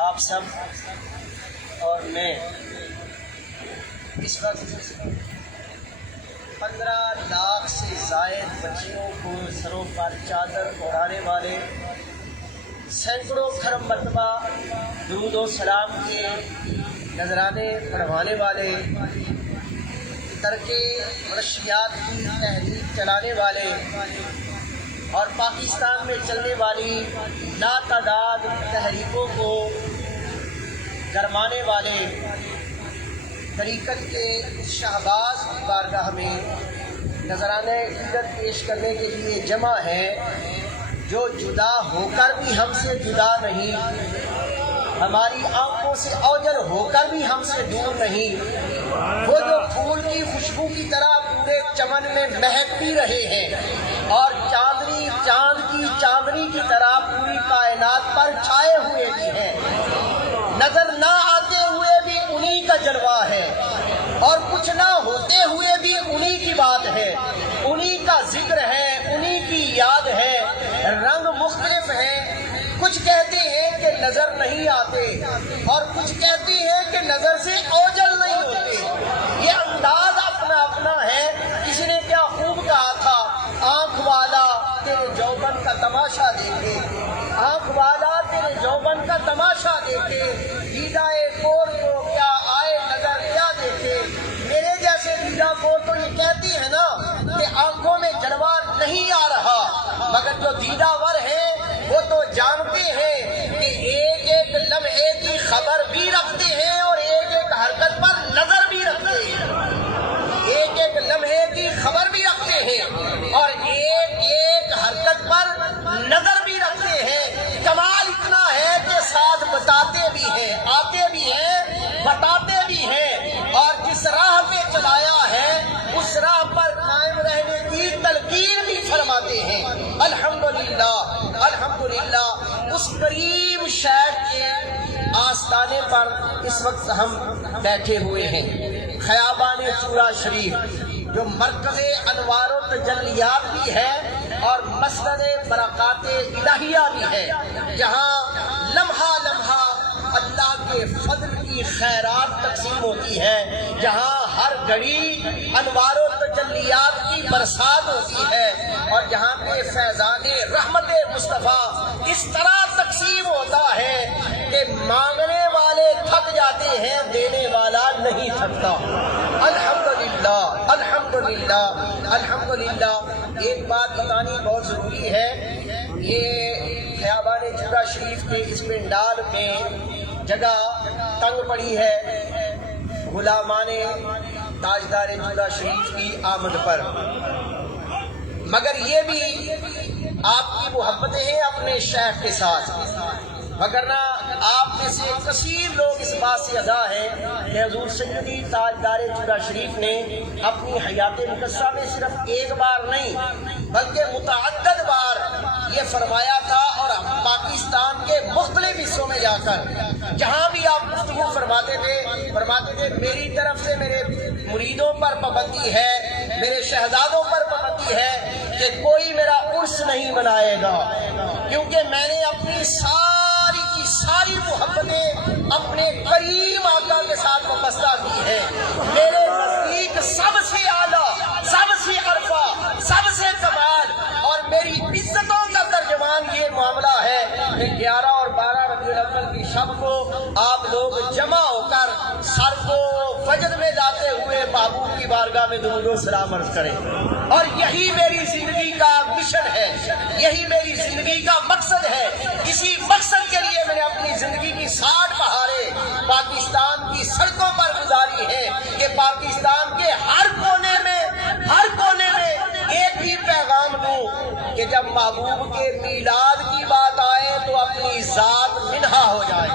آپ سب اور میں اس وقت 15 لاکھ سے زائد بچیوں کو سروں پر چادر اوڑھانے والے، سینکڑوں کھرب مرتبہ درود و سلام کے نذرانے پڑھوانے والے، ترک منشیات کی تحریک چلانے والے اور پاکستان میں چلنے والی لاتعداد تحریکوں کو گرمانے والے طریقت کے شہباز کی بارگاہ میں نذرانہ عقیدت پیش کرنے کے لیے جمع ہے، جو جدا ہو کر بھی ہم سے جدا نہیں، ہماری آنکھوں سے اوجل ہو کر بھی ہم سے دور نہیں، وہ جو پھول کی خوشبو کی طرح پورے چمن میں مہک بھی رہے ہیں اور چاند کی چاندنی کی طرح پوری کائنات پر چھائے ہوئے بھی ہیں، نظر نہ آتے ہوئے بھی انہی کا جلوہ ہے اور کچھ نہ ہوتے ہوئے بھی انہی کی بات ہے، انہی کا ذکر ہے، انہی کی یاد ہے، رنگ مختلف ہیں، کچھ کہتے ہیں کہ نظر نہیں آتے اور کچھ کہتے ہیں کہ نظر سے اوجل نہیں ہوتے، یہ انداز اپنا اپنا ہے۔ کسی نے کیا خوب کہا تھا، آنکھ والا تیرے جوبن کا تماشا دیکھے، آنکھ والا تیرے جوبن کا تماشا دیکھے، دیدائے کور کو کیا آئے نظر کیا دیکھے۔ میرے جیسے دیدہ کو تو یہ کہتی ہے نا کہ آنکھوں میں جلوہ نہیں آ رہا، مگر جو دیدہ ور ہے وہ تو جانتے ہیں کہ ایک ایک لمحے کی خبر بھی رکھتے ہیں اور ایک ایک حرکت پر نظر بھی رکھتے ہیں، ایک ایک لمحے کی خبر بھی رکھتے ہیں اور ایک ایک حرکت پر نظر بھی رکھتے ہیں۔ کمال اتنا ہے کہ ساتھ بتاتے بھی ہیں، آتے بھی ہیں، بتاتے بھی ہیں، اور جس راہ پہ چلایا ہے اس راہ پر قائم رہنے کی تلقین بھی فرماتے ہیں۔ الحمدللہ الحمدللہ اس کریم شیخ کے آستانے پر اس وقت ہم بیٹھے ہوئے ہیں، خیابان چورا شریف، جو مرکز انوار و تجلیات بھی ہے اور مسند برکات الہیہ بھی ہے، جہاں لمحہ لمحہ اللہ کے فضل کی خیرات تقسیم ہوتی ہے، جہاں ہر گھڑی انوار و تجلیات کی برسات ہوتی ہے اور جہاں پہ فیضان رحمت مصطفیٰ اس طرح تقسیم ہوتا ہے کہ مانگنے والے تھک جاتے ہیں، دینے والا نہیں تھکتا۔ الحمدللہ الحمدللہ الحمدللہ۔ ایک بات بتانی بہت ضروری ہے، یہ خیابان چورا شریف کے اس پنڈال میں جگہ تنگ پڑی ہے غلامان تاجدار چورا شریف کی آمد پر، مگر یہ بھی آپ کی محبتیں ہیں اپنے شیخ کے ساتھ، وگرنہ آپ میں سے کثیر لوگ اس بات سے آگاہ ہیں کہ حضور سیدی تاجدار چورا شریف نے اپنی حیات مقدسہ میں صرف ایک بار نہیں بلکہ متعدد بار یہ فرمایا تھا، اور پاکستان کے مختلف حصوں میں جا کر جہاں بھی آپ گفتگو فرماتے تھے میری طرف سے میرے مریدوں پر پابندی ہے، میرے شہزادوں پر پابندی ہے کہ کوئی میرا عرس نہیں منائے گا، کیونکہ میں نے اپنی ساری کی ساری محبتیں اپنے کریم آقا کے ساتھ وابستہ کی ہیں۔ میرے نزدیک سب سے اعلیٰ، سب سے عرفہ، سب سے کمال اور میری عزتوں کا ترجمان یہ معاملہ ہے کہ 11 اور 12 ربیع الاول کی شب کو آپ لوگ جمع ہو کر سر کو فجر میں لاتے ہوئے محبوب کی بارگاہ میں درود و سلام عرض کریں، اور یہی میری زندگی کا مشن ہے، یہی میری زندگی کا مقصد ہے۔ اسی مقصد کے لیے میں نے اپنی زندگی کی 60 بہاریں پاکستان کی سڑکوں پر گزاری ہیں کہ پاکستان کے ہر کونے میں ایک ہی پیغام دوں کہ جب محبوب کے میلاد کی بات آئے تو اپنی ذات منہا ہو جائے،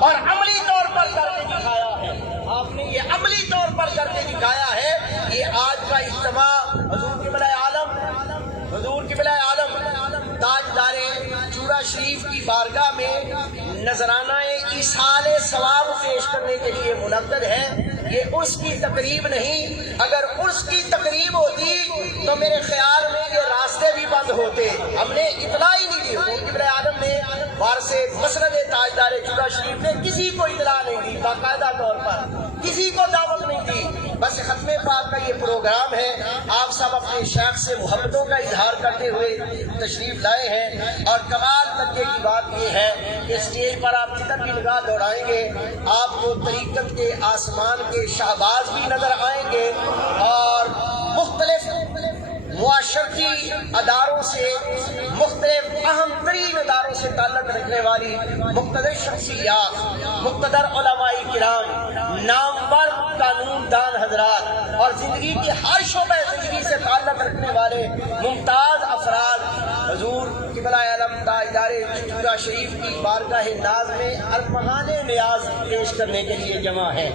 اور عملی طور پر کر کے دکھایا ہے، آپ نے یہ عملی طور پر کر کے دکھایا ہے۔ یہ آج کا اجتماع حضور قبلہ عالم تاجدار چورا شریف کی بارگاہ میں نذرانہ ایصال ثواب پیش کرنے کے لیے منعقد ہے۔ یہ عرس کی تقریب نہیں، اگر عرس کی تقریب ہوتی تو میرے خیال میں یہ راستے بھی بند ہوتے، ہم نے اطلاع ہی نہیں دی۔ حضور قبلہ عالم نے وارث مسند تاجدار چورا شریف نے کسی کو اطلاع نہیں دی، باقاعدہ طور پر کسی کو دعوت نہیں دی۔ بس ختم پاک کا یہ پروگرام ہے، آپ سب اپنے شیخ سے محبتوں کا اظہار کرتے ہوئے تشریف لائے ہیں، اور کمال درجے کی بات یہ ہے کہ اسٹیج پر آپ جدھر بھی نگاہ دوڑائیں گے آپ کو طریقت کے آسمان کے شہباز بھی نظر آئیں گے، اور مختلف معاشرتی اداروں سے، مختلف اہم ترین اداروں سے تعلق رکھنے والی مقتدر شخصیات، مقتدر علماء کرام، نامور قانون دان حضرات، اور زندگی کی ہر شعبہ زندگی سے تعلق رکھنے والے ممتاز افراد حضور قبلہ عالم تاجدار چورا شریف کی بارگاہ ناز میں ارمغان نیاز پیش کرنے کے لیے جمع ہیں۔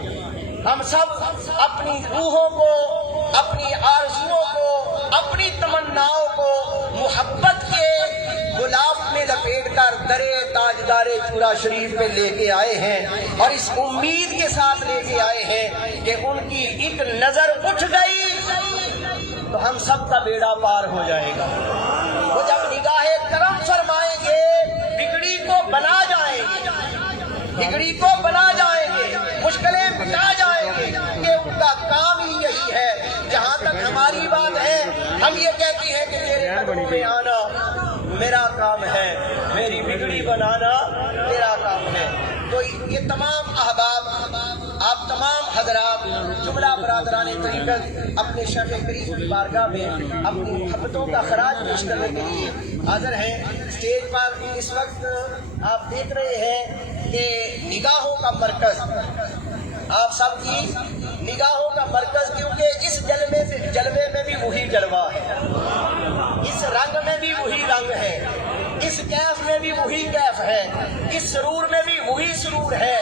ہم سب اپنی روحوں کو، اپنی آرزوؤں کو، اپنی تمناؤں کو محبت کے غلاف میں لپیٹ کر درے تاجدار چورا شریف پہ لے کے آئے ہیں، اور اس امید کے ساتھ لے کے آئے ہیں کہ ان کی ایک نظر اٹھ گئی تو ہم سب کا بیڑا پار ہو جائے گا۔ وہ جب نگاہ کرم فرمائیں گے بگڑی کو بنا جائیں گے، بگڑی کو بنا جائیں گے، مشکلیں مٹا جائیں گے، کہ ان کا کام ہی یہی ہے۔ جہاں تک ہماری بات ہے، ہم یہ کہتے ہیں کہ تیرے قدموں میں آنا میرا کام ہے، میری بگڑی بنانا تیرا کام ہے۔ تو یہ تمام احباب، آپ تمام حضرات، جملہ برادران طریقت اپنے شیخ کریم کی بارگاہ میں اپنی محبتوں کا خراج پیش کرنے کے لیے حاضر ہیں۔ اسٹیج پر اس وقت آپ دیکھ رہے ہیں کہ نگاہوں کا مرکز، آپ سب کی نگاہوں کا مرکز، کیونکہ اس جلوے میں بھی وہی جلوہ ہے، اس رنگ میں بھی وہی رنگ ہے، اس کیف میں بھی وہی کیف ہے، اس سرور میں بھی وہی سرور ہے،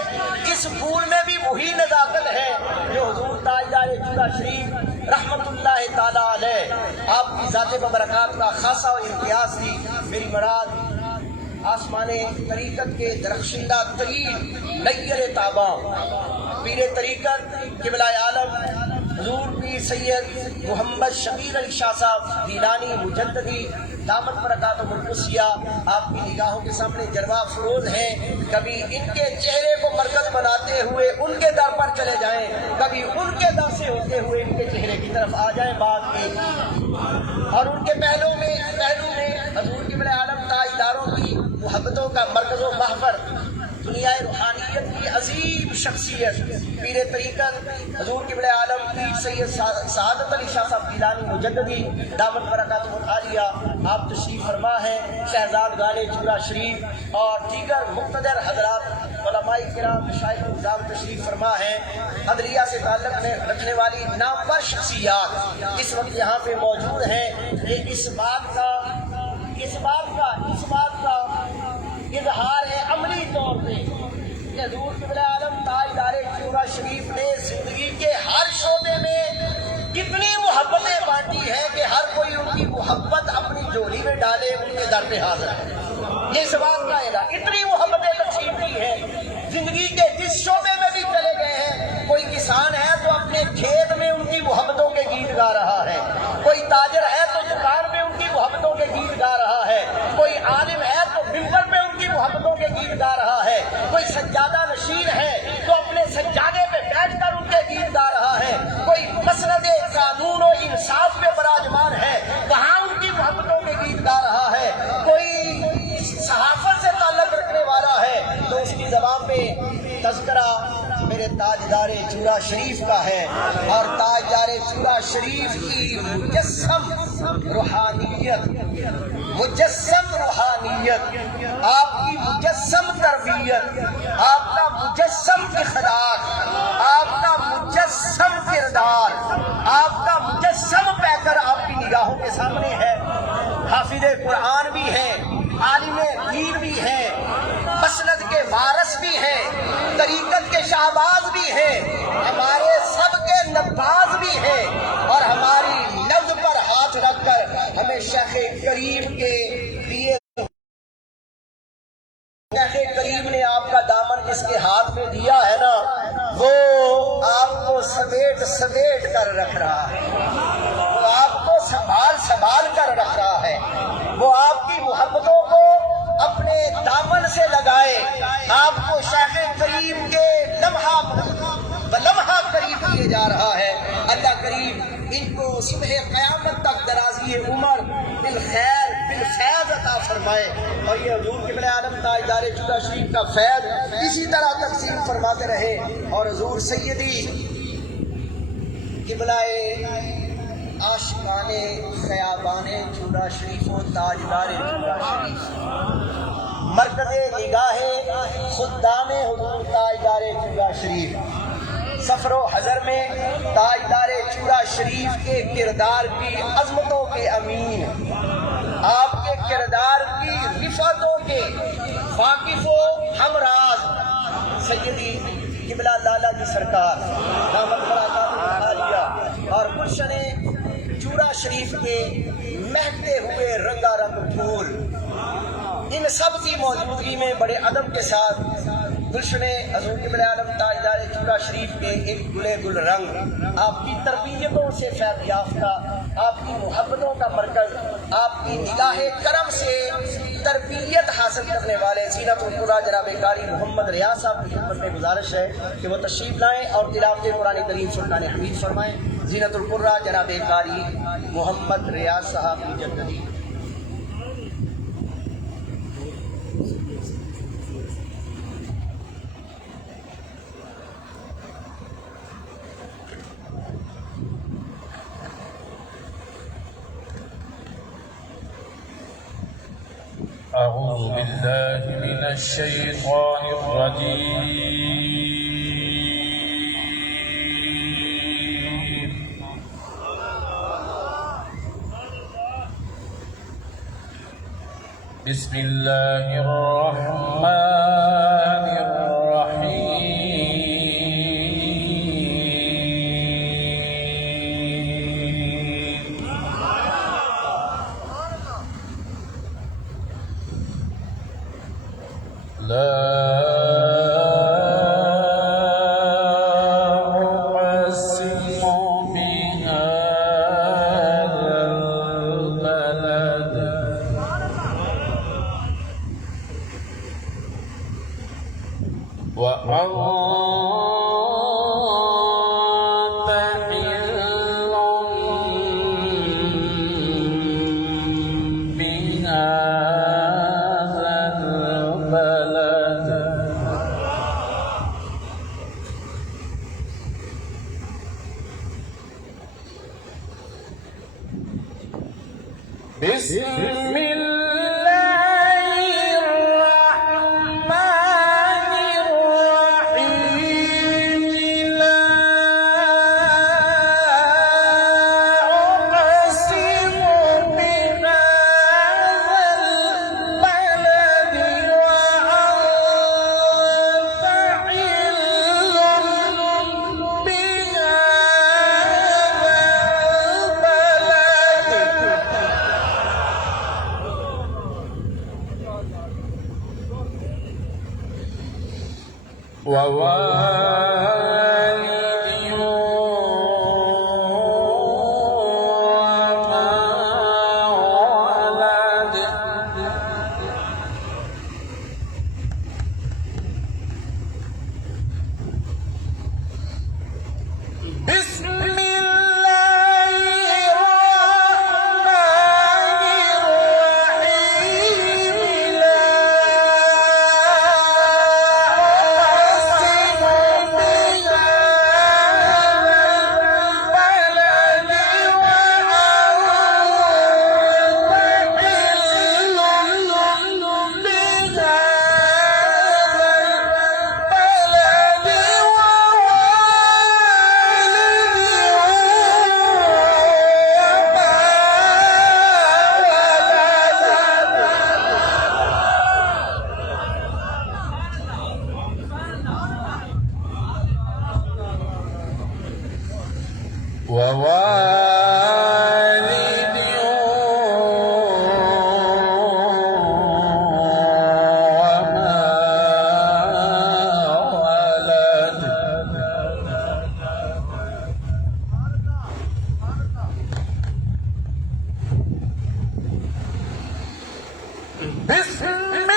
اس پھول میں بھی وہی نزاکت ہے جو حضور تاجدار چورا شریف رحمت اللہ تعالی علیہ آپ کی ذات مبارکات کا خاصہ و امتیاز تھی۔ میری مراد آسمان طریقت کے درخشندہ ترین نیر تاباں پیر طریقت قبلہ عالم حضور پیر سید محمد شبیر علی شاہ صاحب گیلانی مجددی دامت برکاتہ القدسیہ آپ کی نگاہوں کے سامنے جلوہ فروز ہیں۔ کبھی ان کے چہرے کو مرکز بناتے ہوئے ان کے در پر چلے جائیں، کبھی ان کے در سے ہوتے ہوئے ان کے چہرے کی طرف آ جائیں بات کی، اور ان کے پہلو میں حضور قبلہ عالم تاجداروں کی محبتوں کا مرکز و محور، دنیا روحانیت کی عظیم شخصیت پیر طریقت حضور قبلہ عالم پیر سید سعادت علی شاہ صاحب گیلانی مجددی دامت برکاتہ العالیہ آپ تشریف فرما ہیں۔ شہزادگان چورا شریف اور دیگر مقتدر حضرات علماء کرام مشائخ نظام تشریف فرما ہیں۔ عدلیہ سے تعلق رکھنے والی نامور شخصیات اس وقت یہاں پہ موجود ہیں۔ اس بات کا اظہار ہے عملی طور پہ کہ حضور قبلہ عالم تاجدار چورا شریف نے زندگی کے ہر شعبے میں کتنی محبتیں بانٹی ہیں کہ ہر کوئی ان کی محبت اپنی جھولی میں ڈالے ان کے در پہ حاضر ہے۔ یہ اس بات کا ہے، اتنی محبتیں تقسیم کی ہیں، زندگی کے جس شعبے میں بھی چلے گئے ہیں۔ کوئی کسان ہے تو اپنے کھیت میں ان کی محبتوں کے گیت گا رہا ہے، کوئی تاجر ہے تو دکان میں ان کی محبتوں کے گیت گا رہا ہے، کوئی عالم ہے تو ممبر پہ ان کی محبتوں کے گیت گا رہا ہے، کوئی سجادہ نشین ہے تو اپنے سجادے پہ بیٹھ کر ان کے گیت گا رہا ہے، کوئی مسند قانون و انصاف پہ براجمان ہے وہاں ان کی محبتوں کے گیت گا رہا ہے، کوئی صحافت سے تعلق رکھنے والا ہے تو اس کی زبان پہ تذکرہ میرے تاجدار چورا شریف کا ہے، اور تاجدار چورا شریف کی مجسم روحانیت، آپ کی مجسم تربیت، آپ کا مجسم اخلاق، آپ کا مجسم کردار، آپ کا مجسم پیکر آپ کی نگاہوں کے سامنے ہے۔ حافظ قرآن بھی ہیں، عالم دین بھی ہیں، مسند کے وارث بھی ہیں، طریقت کے شہباز بھی ہیں، ہمارے سب کے نباز بھی ہیں، اور ہماری نبض پر ہاتھ رکھ کر ہمیں شیخ کریم کے لیے، شیخ کریم نے آپ کا دامن جس کے ہاتھ میں دیا ہے نا، وہ آپ کو سمیٹ کر رکھ رہا ہے، وہ آپ کو سنبھال کر رکھ رہا ہے، وہ آپ کی محبتوں کو اپنے دامن سے لگائے، آپ کو شیخ کریم کے لمحہ بلمحہ قریب کیے جا رہا ہے۔ اللہ کریم ان کو صبح قیامت تک درازی عمر بالخیر بالفیض عطا فرمائے، اور یہ حضور قبلہ عالم تاجدار چودہ شریف کا فیض اسی طرح تقسیم فرماتے رہے، اور حضور سیدی قبلہ عاشقان خیابان چودہ شریف و تاجدار چودہ شریف، مرکز نگاہ خدام حضور تاجدار چودہ شریف، سفر و حضر میں تاجدار چودہ شریف کے کردار کی عظمتوں کے امین، آپ کے کردار کی رفعتوں کے واقف و ہمراز سیدی قبلہ لالا جی سرکار دامت برکاتہ عالیہ اور گلشن چودہ شریف کے مہکتے ہوئے رنگا رنگ پھول، ان سب کی موجودگی میں بڑے ادب کے ساتھ گلشن حضور قبلہ عالم تاجدار چودہ شریف کے ایک گلے گل رنگ، آپ کی تربیتوں سے فیض یافتہ، آپ کی محبتوں کا مرکز، آپ کی نگاہ کرم سے تربیت حاصل کرنے والے زینت القرآن جناب قاری محمد ریاض صاحب کی خدمت میں گزارش ہے کہ وہ تشریف لائیں اور تلاوت قرآن کریم سلطان حمید فرمائیں۔ زینت القرآن جناب قاری محمد ریاض صاحب کی جدید۔ أعوذ بالله من الشيطان الرجيم بسم الله الرحمن الرحيم لا أقسم بهذا البلد وأنت حل بهذا البلد بسم الله الرحمن الرحيم لا أقسم بهذا البلد وأنت حل بهذا البلد ووالد وما ولد بسم الله الرحمن الرحيم لا أقسم بهذا البلد وأنت حل بهذا البلد ووالد وما ولد بسم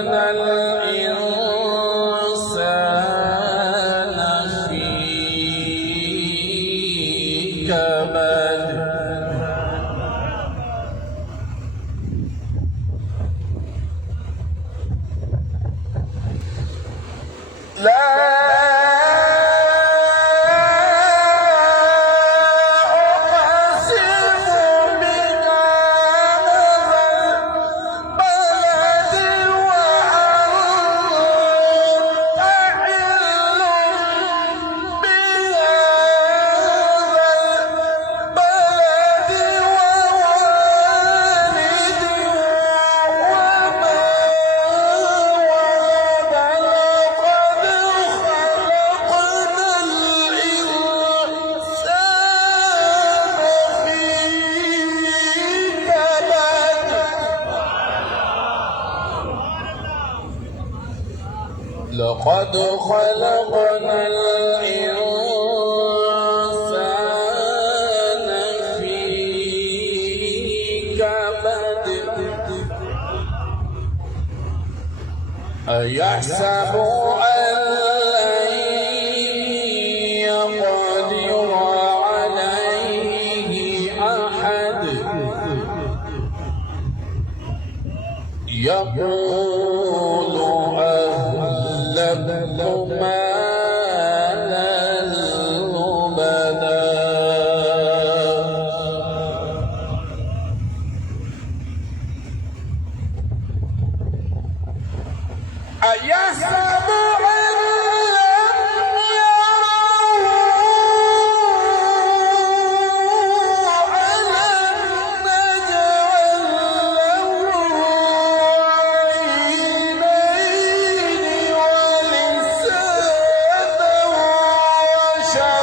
خلقنا الإنسان في كبد لا لقد خلقنا الإنسان في كبد أيحسب أن لن يقدر عليه أحد يقول أهلكت مالا لبدا أيحسب أن لم يره ألم نجعل له عينين ولسانا وشفتين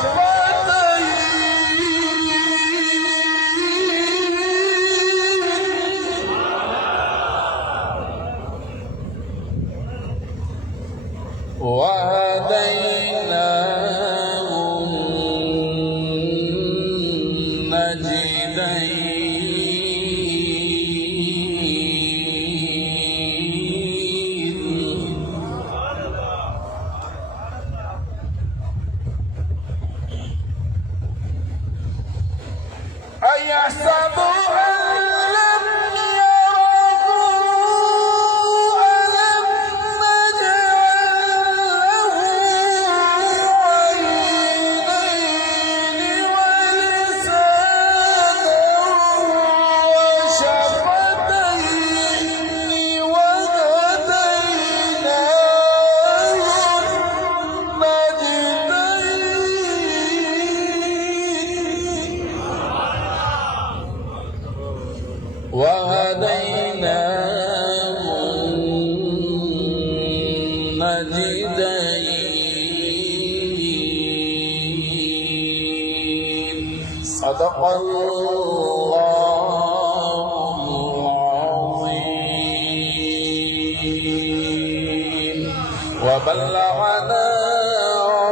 وهديناه النجدين أيحسب أن لم يره ألم نجعل له عينين ولسانا وشفتين وهديناه النجدين صدق الله العظيم وبلغنا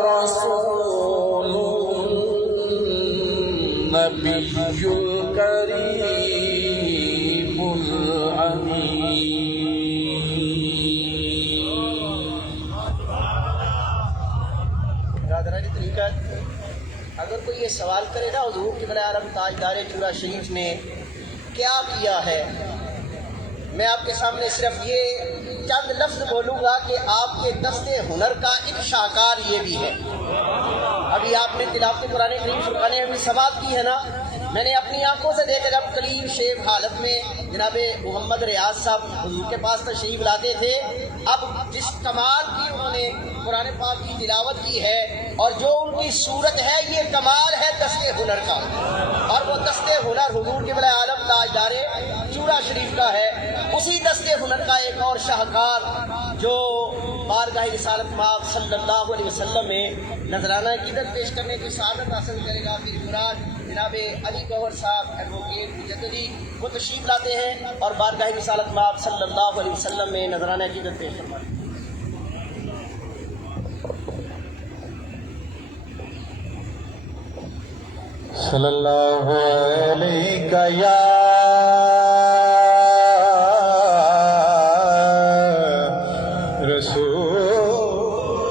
رسوله النبي الكريم الأمين برادران طریقت اگر کوئی یہ سوال کرے نا حضور قبلہ عالم تاجدار چورا شریف نے کیا کیا ہے، میں آپ کے سامنے صرف یہ چند لفظ بولوں گا کہ آپ کے دست ہنر کا ایک شاہکار یہ بھی ہے۔ ابھی آپ نے تلاوت قرآن کریم فرقان حمید سماعت کی ہے نا، میں نے اپنی آنکھوں سے دیکھا جب کلیم شیخ حالت میں جناب محمد ریاض صاحب حضور کے پاس تشریف لاتے تھے، اب جس کمال کی انہوں نے قرآن پاک کی تلاوت کی ہے اور جو ان کی صورت ہے، یہ کمال ہے دست ہنر کا، اور وہ دست ہنر حضور قبلہ عالم تاجدار چورا شریف کا ہے۔ اسی دست ہنر کا ایک اور شاہکار جو بارگاہ رسالت مآب صلی اللہ علیہ وسلم میں نذرانہ عقیدت پیش کرنے کی سعادت حاصل کرے گا پیر مراد جناب علی گوہر صاحب ایڈوکیٹ مجددی، وہ تشریف لاتے ہیں اور بارگاہ رسالت مآب صلی اللہ علیہ وسلم میں نذرانہ عقیدت پیش فرماتے ہیں۔ صلی اللہ علیہ یا رسول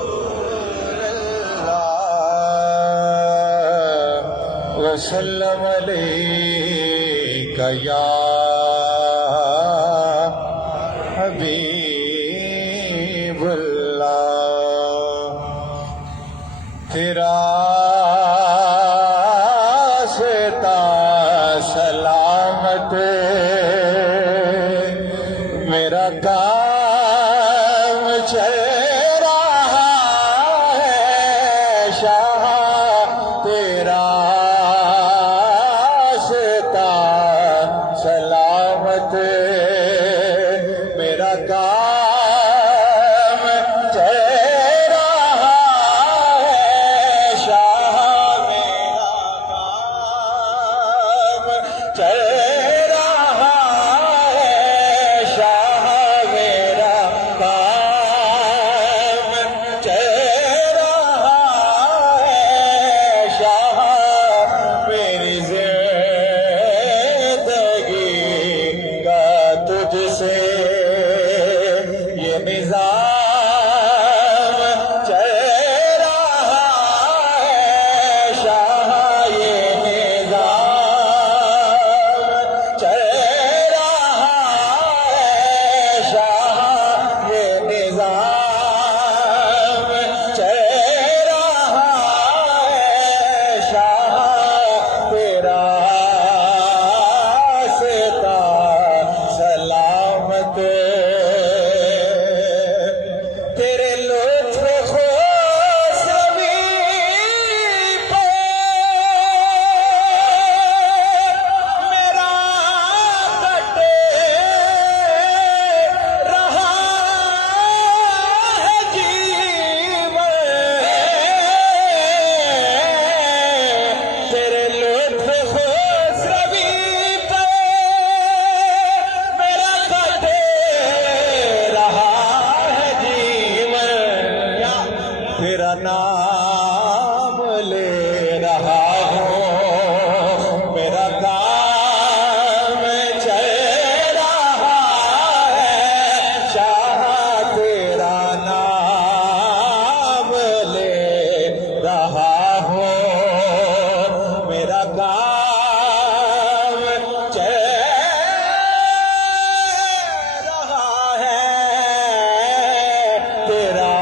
اللہ وسلم علیک یا حبیب اللہ تیرا ستا سلامت میرا کام چل رہا ہے شاہ تیرا ستا سلامت میرا کام چل رہا ہے شاہ میرا کام چل رہا ہے شاہ میرا کام چل رہا ہے شاہ میری زندگی کا تجھ سے یہ نظام چل رہا ہے شاہ یہ نظام چل رہا ہے شاہ یہ نظام چل رہا ہے شاہ تیرا ستا سلامت تیرے لطف خوشنوی پہ میرا کٹے رہا ہے جیون تیرے لطف خوشنوی پہ میرا کٹے رہا ہے جیون تیرا نام لے رہا ہوں میرا کام چل رہا ہے شاہ تیرا نام لے رہا ہوں میرا کام چل رہا ہے تیرا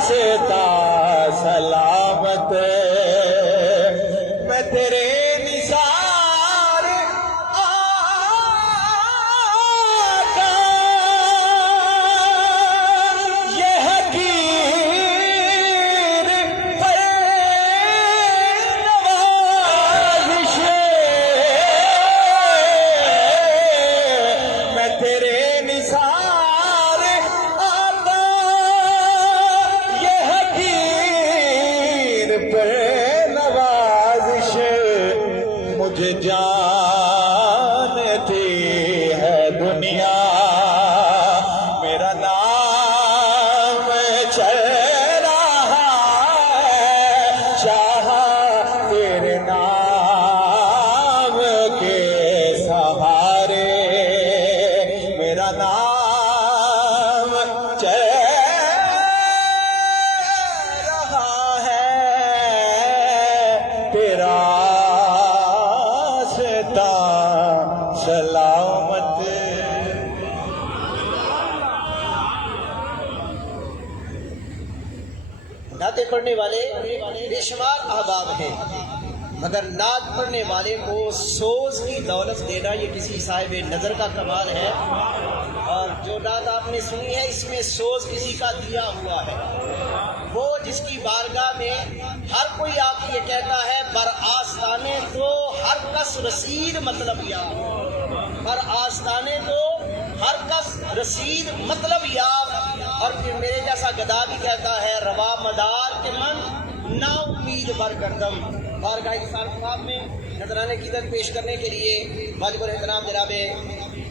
ستا سلامت میں تیرے نثار آقا یہ حقیر پر نوازش میں تیرے نثار آقا یہ حقیر پر نوازش مجھے جانتی ہے دنیا میرا نام چل رہا ہے شاہ تیرے نام کے سہارے میرا نام چل رہا ہے تیرا ستا سلامت نعتیں پڑھنے والے بے شمار احباب ہیں مگر نعت پڑھنے والے کو سوز کی دولت دینا یہ کسی صاحب نظر کا کمال ہے اور جو نعت آپ نے سنی ہے اس میں سوز کسی کا دیا ہوا ہے وہ جس کی بارگاہ میں ہر کوئی آپ یہ کہتا ہے بر آستانے تو ہر کس رسید مطلب یاب بر آستانے تو ہر کس رسید مطلب یاب اور پھر میرے جیسا گدا بھی کہتا ہے روا مدار کے من نا امید بر گردم بارگاہ رسالت صاحب میں نذرانے عقیدت پیش کرنے کے لیے واجب الاحترام جناب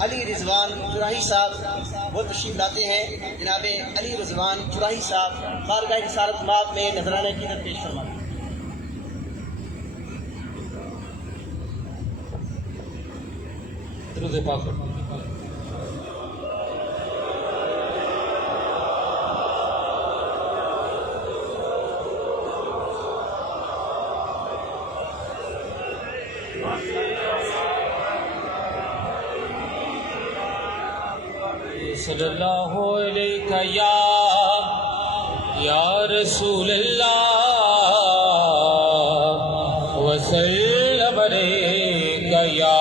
علی رضوان چراہی صاحب وہ تشریف لاتے ہیں جناب علی رضوان چراہی صاحب بارگاہ رسالت صاحب میں نذرانے عقیدت پیش فرماتے ہیں درود پاک صلی اللہ علیہ یا رسول اللہ وسلم علیک یا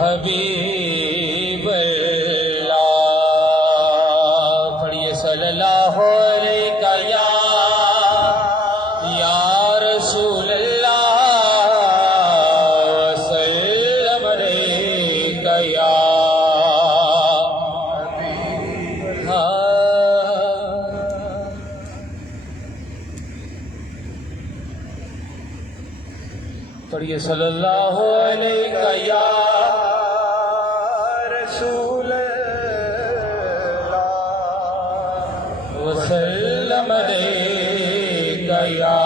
حبیب اللہ. پڑھیے صلی اللہ علیہ یا رسول اللہ وسلم علیک یا پڑھیے صلی اللہ علیہ یا رسول اللہ وسلم علیک یا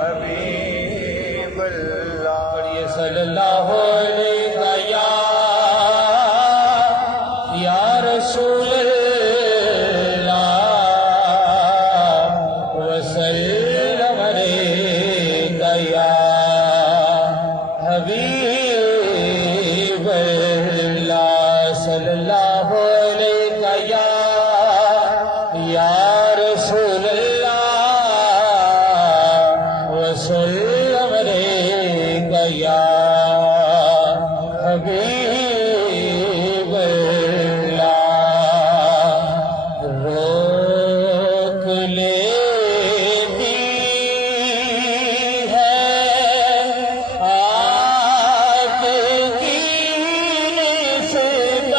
حبیب اللہ. پڑھیے صلی اللہ علیہ یا رسول اللہ وسلم علیک یا حبیب اللہ. صلی اللہ علیہ یا رسول اللہ وسلم علیک یا حبیب اللہ. روک لیتی ہے آپ کی نسبت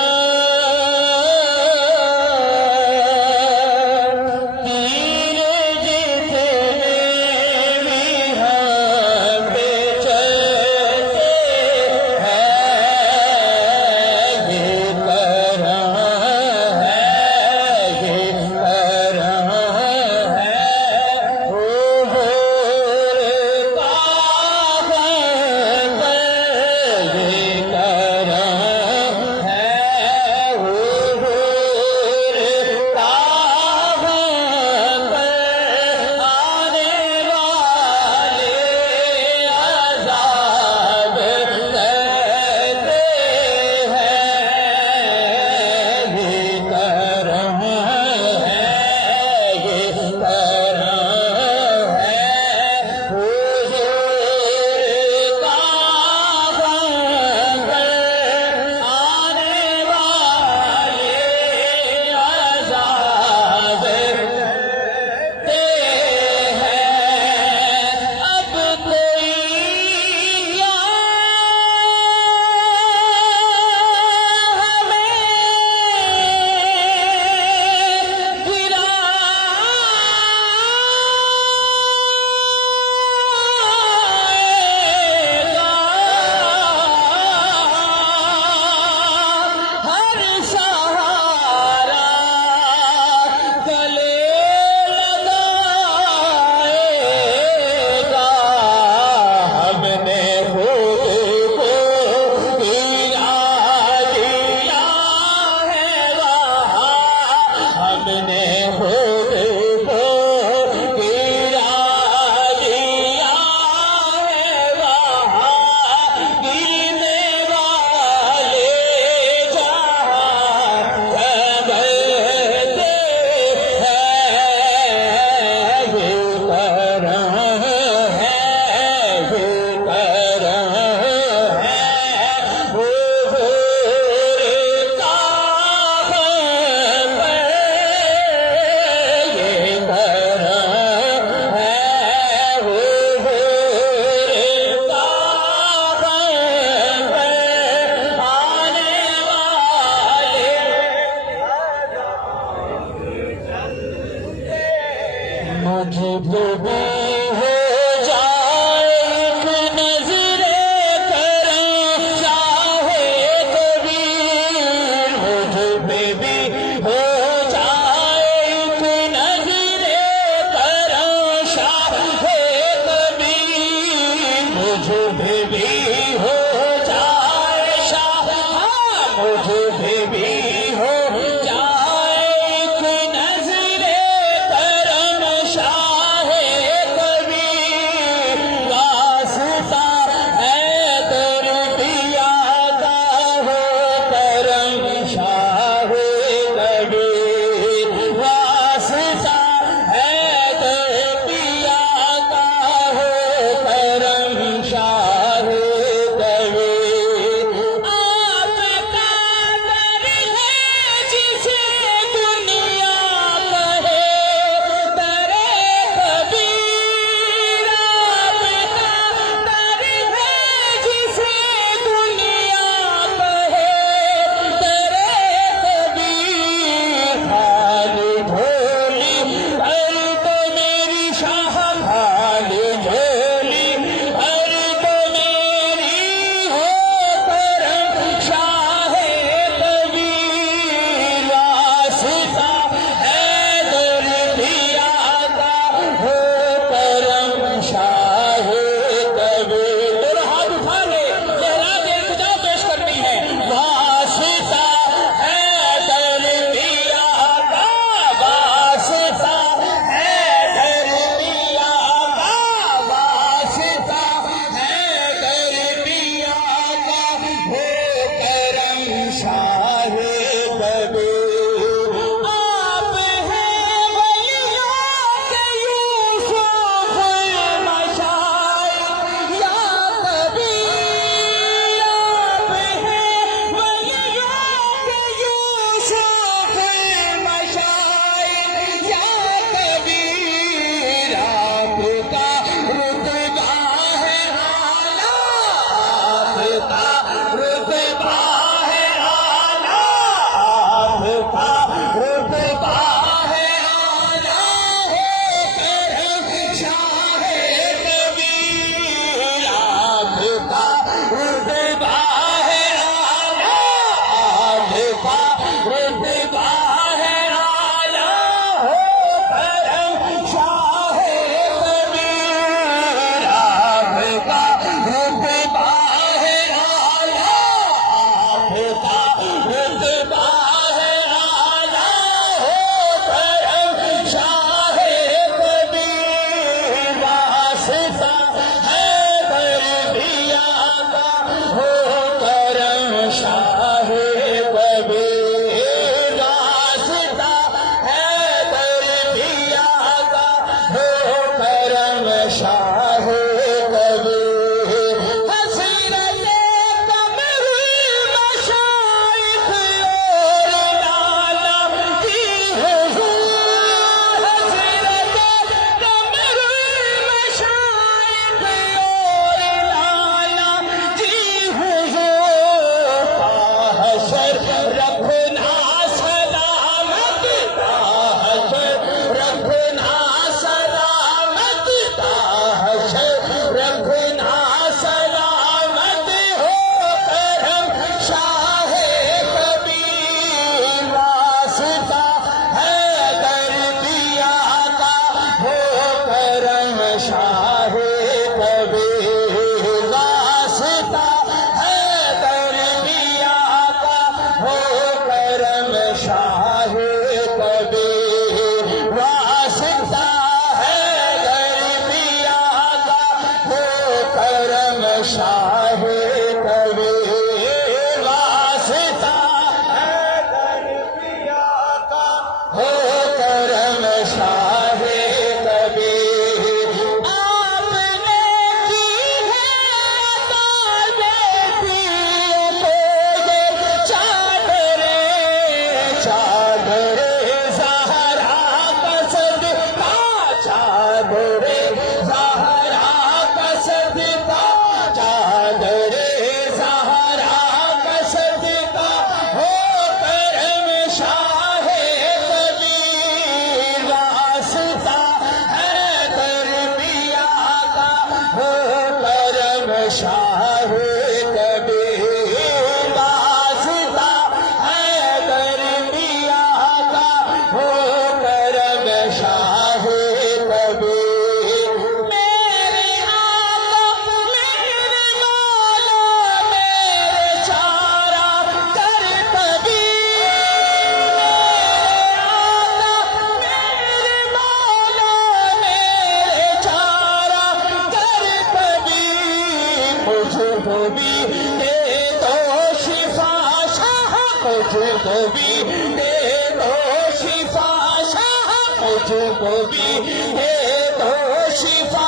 دے دو شفا شاہ مجھ کو بھی دے دو شفا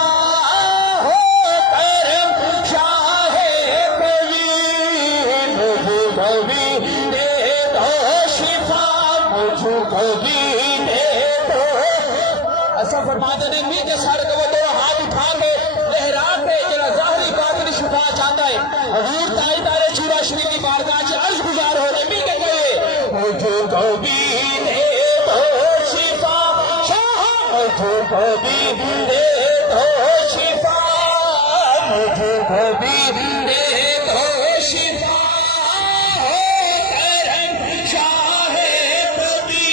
ہو کرم شاہ کبھی مجھ کو بھی دے دو شفا مجھ کو بھی دے دو ایسا فرماتے ہیں می کے سر کو دو ہاتھ اٹھا کے لہرا کے جڑا ظاہری باطنی شفا چاہتا ہے حضور تائی تارے چورا شریف کی بارگاہ سے عرض گزار ہو رہے می کے کہے مجھ کو بھی دے دو شفا شاہ مجھ کو بھی دے دو شفا مجھ کو بھی دے دو شفا ہو کرم شاہ کبھی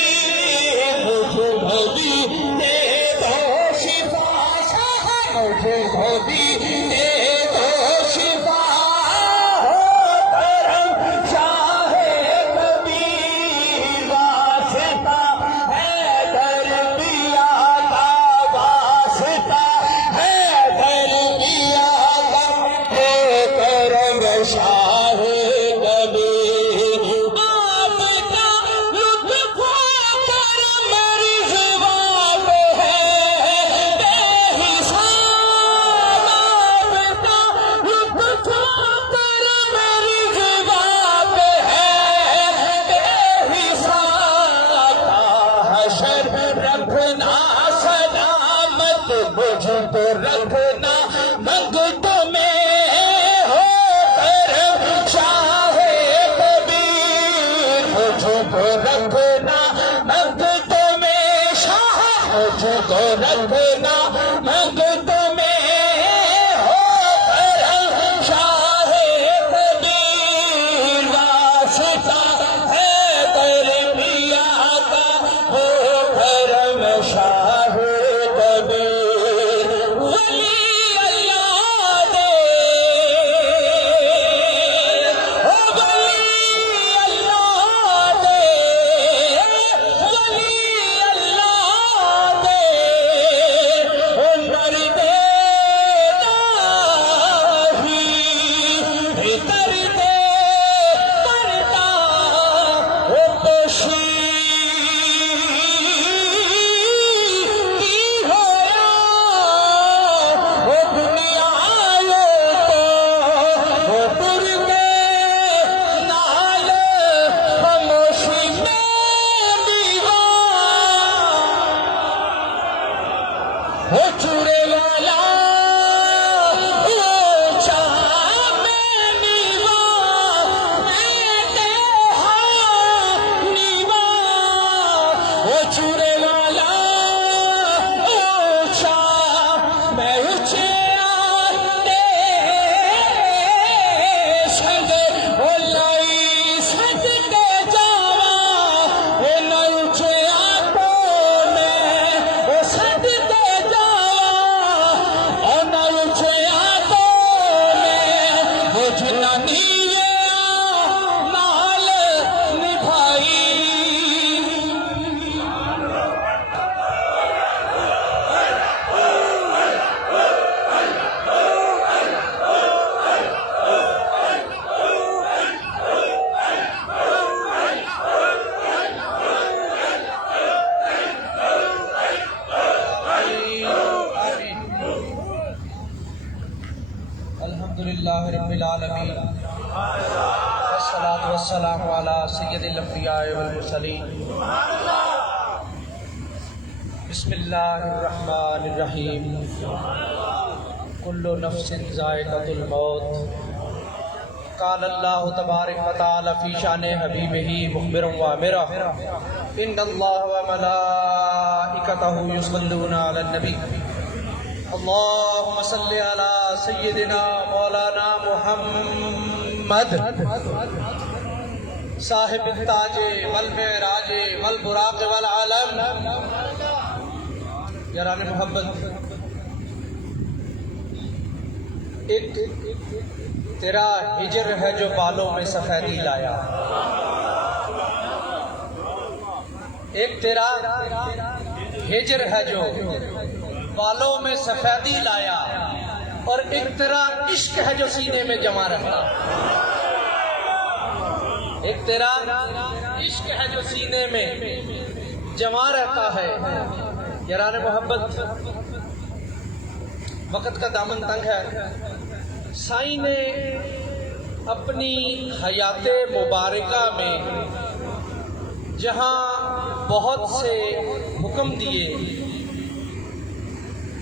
مجھ کو بھی دے دو شفا شاہ مجھ کو بھی دے دو شفا ہو کرم شاہ کبھی واسطہ ہے دربیا کا واسطہ ہے دربیا کا ہے کرم شاہ کبھی آپ کا لطف کرم رضوان ہے بے حساب آپ کا لطف کرم رضوان ہے بے حساب حشر رکھنا سلامت مجھ کو رکھنا منگتوں میں ہو کرم شاہ کبیر مجھ کو رکھنا منگتوں میں شاہ مجھ کو رکھنا منگتوں میں ہو کرم شاہ کبیر واسطہ ہے دربیا کا ہو کرم شاہ کبیر ولی اللہ دے ہو ولی اللہ دے ولی اللہ دے اندر دے داہی بھیتر دے کرتا ہو خوشی کی ہویا ہو دنیا ہو ٹر کے نال خاموشی میں دیوان ہو چورے والا اونچا میں نیوا میں دیہا نیوا ہو چورے والا اونچا میں اونچیا سنگ ہو لائی سنگ کے جاوا ہو نہ اونچیا تو میں ہو سنگ کے جاوا ہو نہ اونچیا تو میں ہو جنا نیویا نال نبھائی الحمدللہ رب العالمین والصلاة والسلام علی سید الانبیاء والمرسلین بسم اللہ الرحمن الرحیم کل نفس ذائقۃ الموت قال اللہ تبارک و تعالی فی شان حبیبہ مخبرا وامرا ان اللہ وملائکتہ یصلون علی النبی اللہم صلی علی سیدنا مولانا محمد صاحب التاج والمعراج والبراق والعالم یاران محبت ایک تیرا ہجر ہے جو بالوں میں سفیدی لایا، ایک تیرا ہجر ہے جو بالوں میں سفیدی لایا، اور ایک تیرا عشق ہے جو سینے میں جمع رہتا، ایک تیرا عشق عشق ہے جو سینے میں جمع رہتا ہے. یاران محبت، وقت کا دامن تنگ ہے. سائیں نے اپنی حیات مبارکہ میں جہاں بہت سے حکم دیے،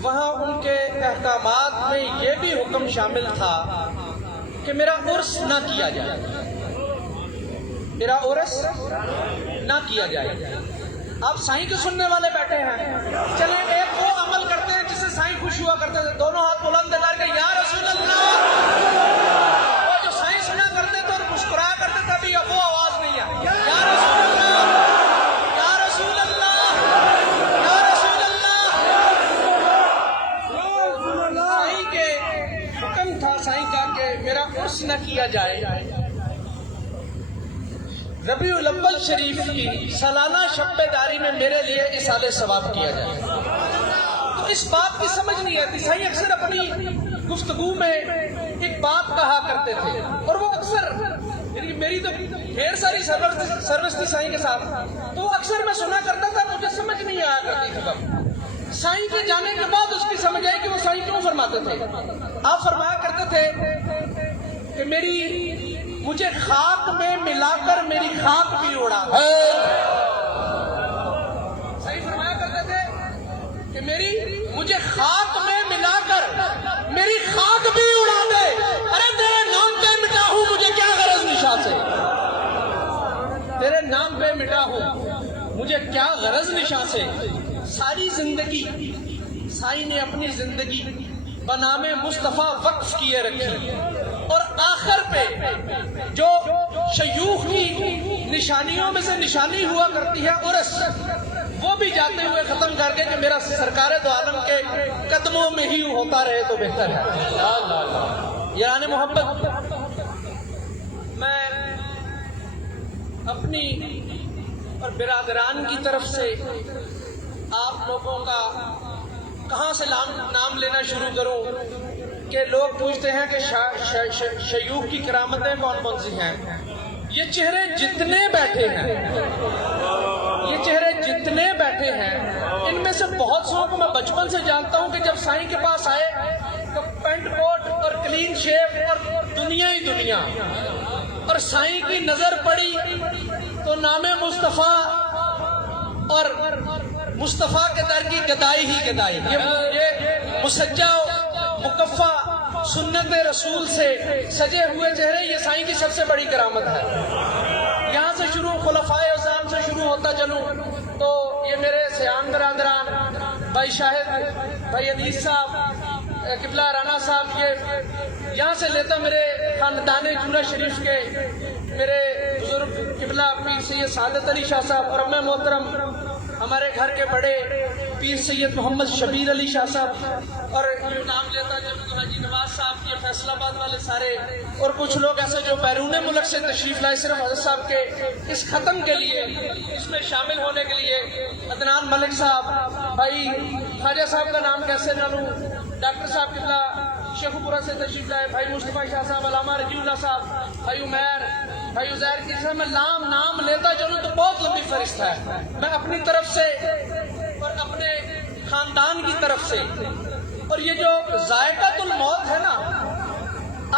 وہاں ان کے احکامات میں یہ بھی حکم شامل تھا کہ میرا عرس نہ کیا جائے، میرا عرس نہ کیا جائے. آپ سائیں کے سننے والے بیٹھے ہیں، چلیں ایک وہ عمل کرتے ہیں جس سے سائیں خوش ہوا کرتے تھے. دونوں ہاتھ بلند کر کے یا رسول اللہ. وہ جو سائیں سنا کرتے تھے اور مسکرایا کرتے تھے، ابھی اب وہ آواز نہیں ہے. یا رسول اللہ، یا رسول اللہ، یا رسول اللہ. سائیں کے حکم تھا سائیں کا کہ میرا عرس نہ کیا جائے. ربیع الاول شریف کی سالانہ شب داری میں میرے لیے اصالہ ثواب کیا جائے. تو اس بات کی سمجھ نہیں آتی. سائیں اکثر اپنی گفتگو میں ایک بات کہا کرتے تھے، اور وہ اکثر میری تو ڈھیر ساری سروس تھی سائیں کے ساتھ، تو وہ اکثر میں سنا کرتا تھا، مجھے سمجھ نہیں آیا کرتی تھی. سائیں کے جانے کے بعد اس کی سمجھ آئی کہ وہ سائیں کیوں فرماتے تھے. آپ فرمایا کرتے تھے کہ مجھے خاک میں ملا کر میری خاک بھی اڑا دے. صحیح فرمایا کرتے تھے کہ مجھے خاک میں ملا کر میری خاک بھی اڑا دے. ارے تیرے نام پہ مٹا ہوں، مجھے کیا غرض نشا سے. تیرے نام پہ مٹا ہوں، مجھے کیا غرض نشا سے. ساری زندگی سائیں نے اپنی زندگی بنام مصطفیٰ وقف کیے رکھی، اور آخر پہ جو شیوخ کی نشانیوں میں سے نشانی ہوا کرتی ہے عرس، وہ بھی جاتے ہوئے ختم کر کے کہ میرا سرکار دو عالم کے قدموں میں ہی ہوتا رہے تو بہتر ہے. یاران محبت، میں اپنی اور برادران کی طرف سے آپ لوگوں کا کہاں سے نام لینا شروع کروں کہ لوگ پوچھتے ہیں کہ شیوخ کی کرامتیں کون کون سی ہیں. یہ چہرے جتنے بیٹھے ہیں، یہ چہرے جتنے بیٹھے ہیں، ان میں سے بہت سو کو میں بچپن سے جانتا ہوں کہ جب سائیں کے پاس آئے تو پینٹ کوٹ اور کلین شیپ اور دنیا ہی دنیا، اور سائیں کی نظر پڑی تو نام مصطفیٰ اور مصطفیٰ کے در کی گدائی ہی گدائی. یہ مسجع مکفہ سنت رسول سے سجے ہوئے چہرے، یہ سائیں کی سب سے بڑی کرامت ہے. یہاں سے شروع خلفائے اعظام سے شروع ہوتا چلوں تو یہ میرے سیان برادران، بھائی شاہد، بھائی عدیث صاحب، قبلہ رانا صاحب، یہ یہاں سے لیتا میرے خاندان جورا شریف کے میرے بزرگ قبلہ پیر سید سعادت علی شاہ صاحب، اور ام محترم ہمارے گھر کے بڑے پیر سید محمد شبیر علی شاہ صاحب، اور نام لیتا جب حاجی نواز صاحب، یہ فیصل آباد والے سارے، اور کچھ لوگ ایسے جو بیرون ملک سے تشریف لائے صرف حضرت صاحب کے اس ختم کے لیے، اس میں شامل ہونے کے لیے. عدنان ملک صاحب، بھائی خواجہ صاحب کا نام کیسے نہ لوں، ڈاکٹر صاحب قبلہ شیخ پورہ سے تشریف لائے، بھائی مصطفیٰ شاہ صاحب، علامہ رجیع اللہ صاحب، بھائی عمیر، بھائی عزیر کی طرح میں نام لیتا چلوں تو بہت لمبی فہرست ہے. میں اپنی طرف سے اور اپنے خاندان کی طرف سے، اور یہ جو ذائقۃ الموت ہے نا،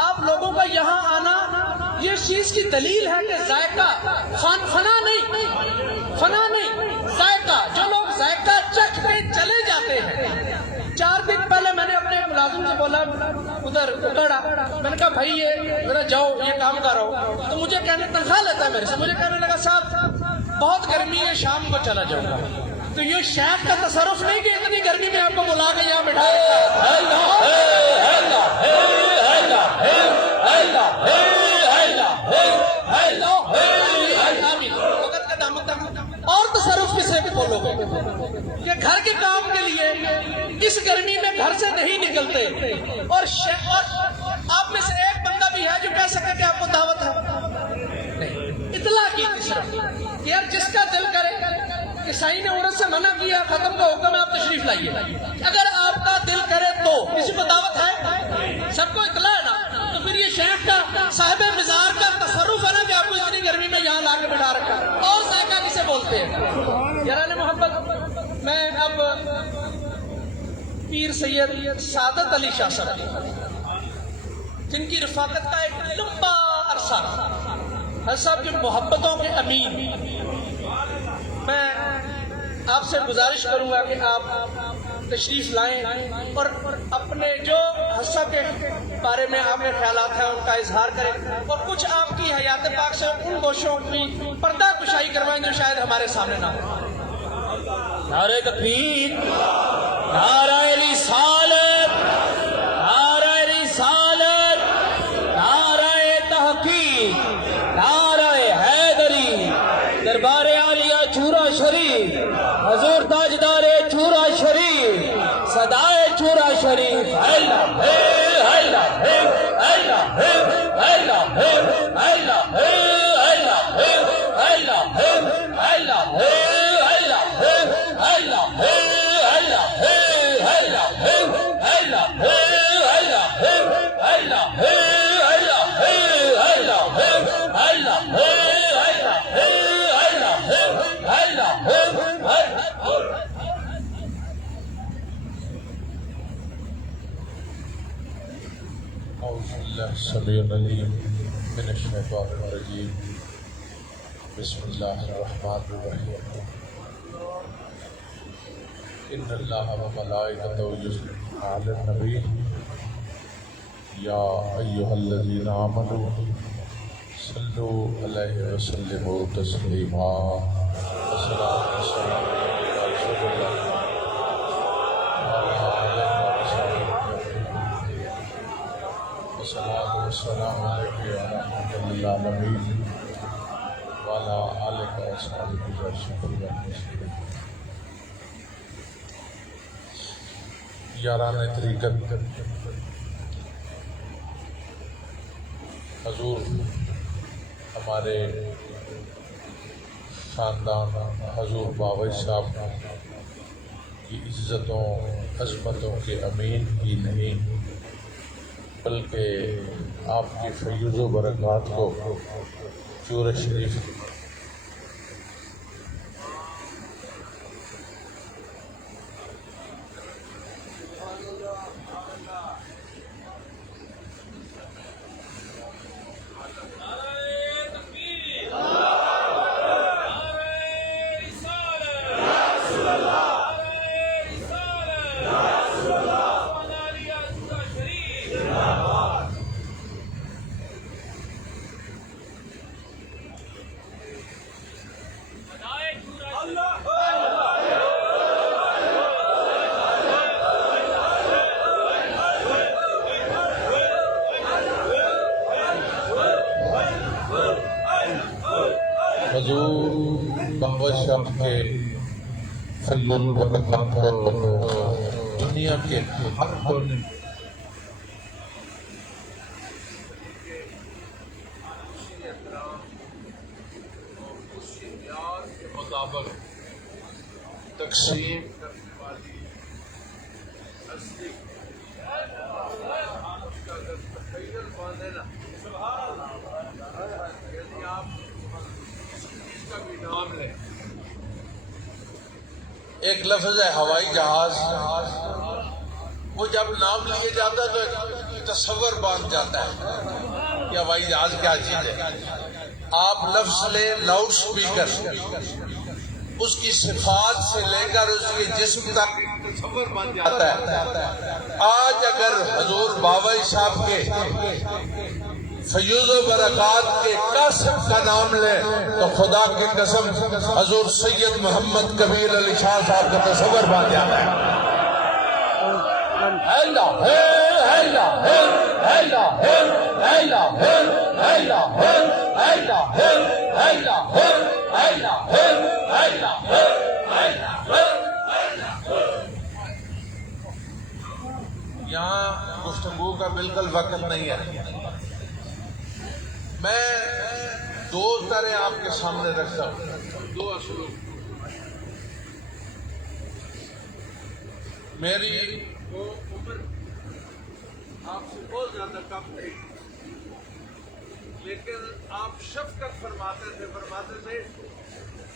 آپ لوگوں کا یہاں آنا یہ چیز کی دلیل ہے کہ ذائقہ فنا نہیں، ذائقہ. جو لوگ ذائقہ چکھ کے چلے جاتے ہیں. 4 دن پہلے میں نے اپنے ملازم سے بولا ادھر اکڑا، میں نے کہا بھائی یہ میرا جاؤ یہ کام کر رہا ہوں، تو مجھے کہنے تنخواہ لیتا ہے میرے سے، مجھے کہنے لگا صاحب بہت گرمی ہے شام کو چلا جاؤں گا. تو یہ شیخ کا تصرف نہیں کہ اتنی گرمی میں آپ کو بلا کے یہاں بٹھا اور تصرف کسے بھی بولو گے کہ گھر کے کام کے لیے اس گرمی میں گھر سے نہیں نکلتے. اور آپ میں سے ایک بندہ بھی ہے جو کہہ سکے کہ آپ کو دعوت ہے؟ اطلاع کی صرف کہ یار جس کا دل کرے کہ سائیں نے عورت سے منع کیا، ختم کا حکم ہے آپ تشریف لائیے. اگر آپ کا دل کرے تو کسی کو دعوت ہے؟ سب کو اطلاع ہے نا. تو پھر یہ شیخ کا صاحب مزار کا تصرف ہے نا کہ آپ کو اتنی گرمی میں یہاں لا کے بٹھا رکھا. اور سکتے ہیں. یاران محبت، میں اب پیر سید سعادت علی شاہ صاحب جن کی رفاقت کا ایک لمبا عرصہ حضرت صاحب کے محبتوں کے امین، میں آپ سے گزارش کروں گا کہ آپ تشریف لائیں اور اپنے جو حضرت صاحب کے بارے میں آپ کے خیالات ہیں ان کا اظہار کریں اور کچھ آپ کی حیات پاک سے ان گوشوں کی پردہ کشائی کروائیں جو شاید ہمارے سامنے نہ ہو. نعرہ تکبیر، نعرہ رسالت، نعرہ رسالت، نعرہ تحقیق، نعرہ حیدری، دربار عالیہ چورا شریف، حضور تاجدار چورا شریف، صدائے چورا شریف. اللہ ہے، اللہ ہے، اللہ ہے، اللہ ہے، اللہ ہے، اللہ ہے، اللہ ہے، اللہ ہے، اللہ ہے، اللہ ہے، اللہ ہے، اللہ ہے، اللہ ہے، اللہ ہے، اللہ ہے، اللہ ہے، اللہ ہے، اللہ ہے، اللہ ہے، اللہ ہے. أعوذ بالله السميع العليم من الشيطان الرجيم. بسم الله الرحمن الرحيم. إن الله وملائكته يصلون على النبي يا أيها الذين آمنوا صلوا عليه وسلموا تسليما. الصلاة والسلام على رسول الله وعلى آله وصحبه والصلاة والسلام عليك يا رحمة للعالمين وعلى آلك وأصحابك وسلم تسليما. یاران طریقت، حضور ہمارے خاندان حضور باوی صاحب کی عزتوں عظمتوں کے امین ہی نہیں بلکہ آپ کی فیض و برکات کو چور شریف حضور باوی صاحب کے فضل و برکات کو دنیا کے ہر کونے کے مطابق تقسیم کرنے والی اصلی یعنی آپ کا بھی نام لیں. ایک لفظ ہے ہوائی جہاز، وہ جب نام لیے جاتا ہے تو تصور باندھ جاتا ہے کہ ہوائی جہاز کیا چیز ہے. آپ لفظ لیں لاؤڈ سپیکر، اس کی صفات سے لے کر اس کے جسم تک تصور بن جاتا ہے. آج اگر حضور باوی صاحب کے فیض و برکات کے قاسم کا نام لیں تو خدا کی قسم حضور سید محمد کبیر علی شاہ صاحب کا تصور بن جاتا ہے. اللہ ہے، اللہ ہے، اللہ ہے، اللہ ہے، اللہ ہے، اللہ ہے، اللہ ہے، اللہ ہے، اللہ ہے، اللہ ہے. یہاں گفتگو کا بالکل وقت نہیں ہے. میں دو طرح آپ کے سامنے رکھتا ہوں، دو اسلوب. میری عمر آپ سے بہت زیادہ کم تھی، لیکن آپ شفقت فرماتے تھے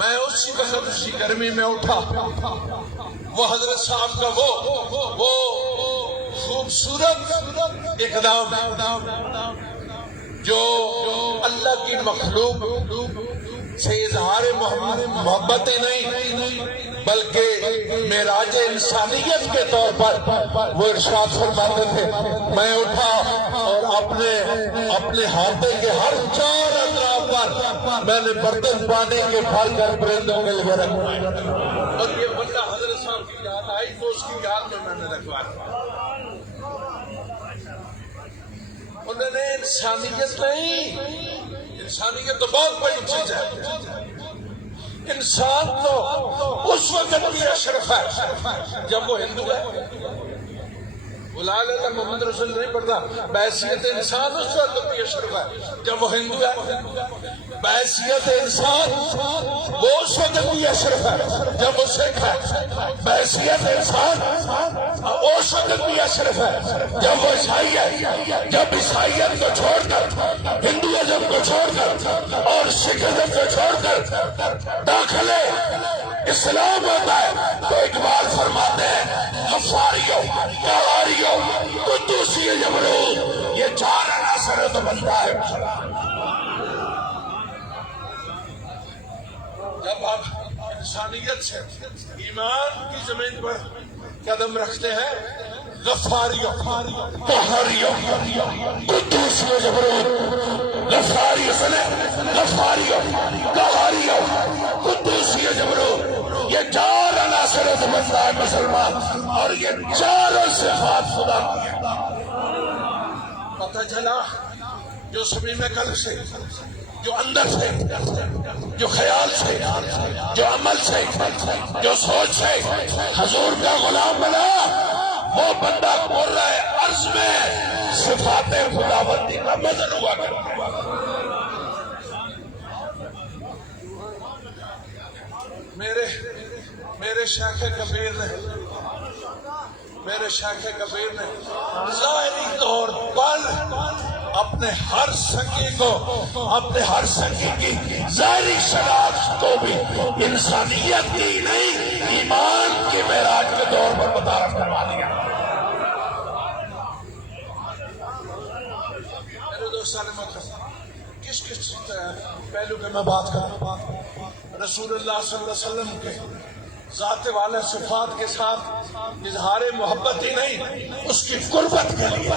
میں اسی وقت اسی گرمی میں اٹھا، وہ حضرت صاحب کا وہ خوبصورت اقدام جو اللہ کی مخلوق سے اظہار محبت نہیں بلکہ معراج انسانیت کے طور پر وہ ارشاد فرماتے تھے، میں اٹھا اور اپنے ہاتھے کے ہر 4 اطراف پر میں نے برتن پانی کے بھر کر پرندوں کے لیے رکھوائے، اور یہ بندہ حضرت صاحب کی یاد آئی تو اس کی یاد میں نے رکھوایا۔ انہوں نے انسانیت نہیں، انسانیت تو بہت بڑی چیز ہے، انسان تو اس وقت بھی اشرف ہے جب وہ ہندو ہے، لا الہ الا محمد رسول نہیں پڑھتا، بحیثیت انسان اس وقت بھی اشرف ہے جب وہ ہندو ہے، بحیثیت انسان وہ اس وقت بھی اشرف ہے جب وہ سکھ ہے، بحیثیت انسان اس وقت بھی اشرف ہے جب وہ عیسائی ہے، جب عیسائیت کو چھوڑ کر، ہندوازم کو چھوڑ کر اور سکھزم کو چھوڑ کر داخلے اسلام ہوتا ہے تو اقبال فرماتے ہیں غفاریوں، قہاریوں، قدوسی جبروت، یہ 4 عناصر تو بنتا ہے مسلمان۔ جب آپ انسانیت سے ایمان کی زمین پر قدم رکھتے ہیں، غفاریوں، قہاریوں، قدوسی جبروت، غفاریوں سنے، غفاریوں، قہاریوں، قدوسی جبروت، یہ 4 عناصر سے بنتا ہے مسلمان، اور یہ 4 صفات خدا کی ہے۔ پتہ چلا جو صمیم قلب سے، جو اندر سے، جو خیال سے، جو عمل سے، جو سوچ سے حضور کا غلام بنا، وہ بندہ بول رہا ہے عرض میں صفات خداوندی کا مظہر ہوا کرتا ہے۔ میرے شیخ کبیر نے ظاہری طور پر اپنے ہر سنگی کو، اپنے ہر سنگی کی ظاہری شناخت کو بھی انسانیت کی نہیں، ایمان کے معراج کے دور پر متعارف کروا دیا۔ میرے دوستان محترم، کس پہلو پہ میں بات کروں؟ رسول اللہ صلی اللہ علیہ وسلم کے ذات والے صفات کے ساتھ اظہار محبت ہی نہیں، اس کی قربت کے لیے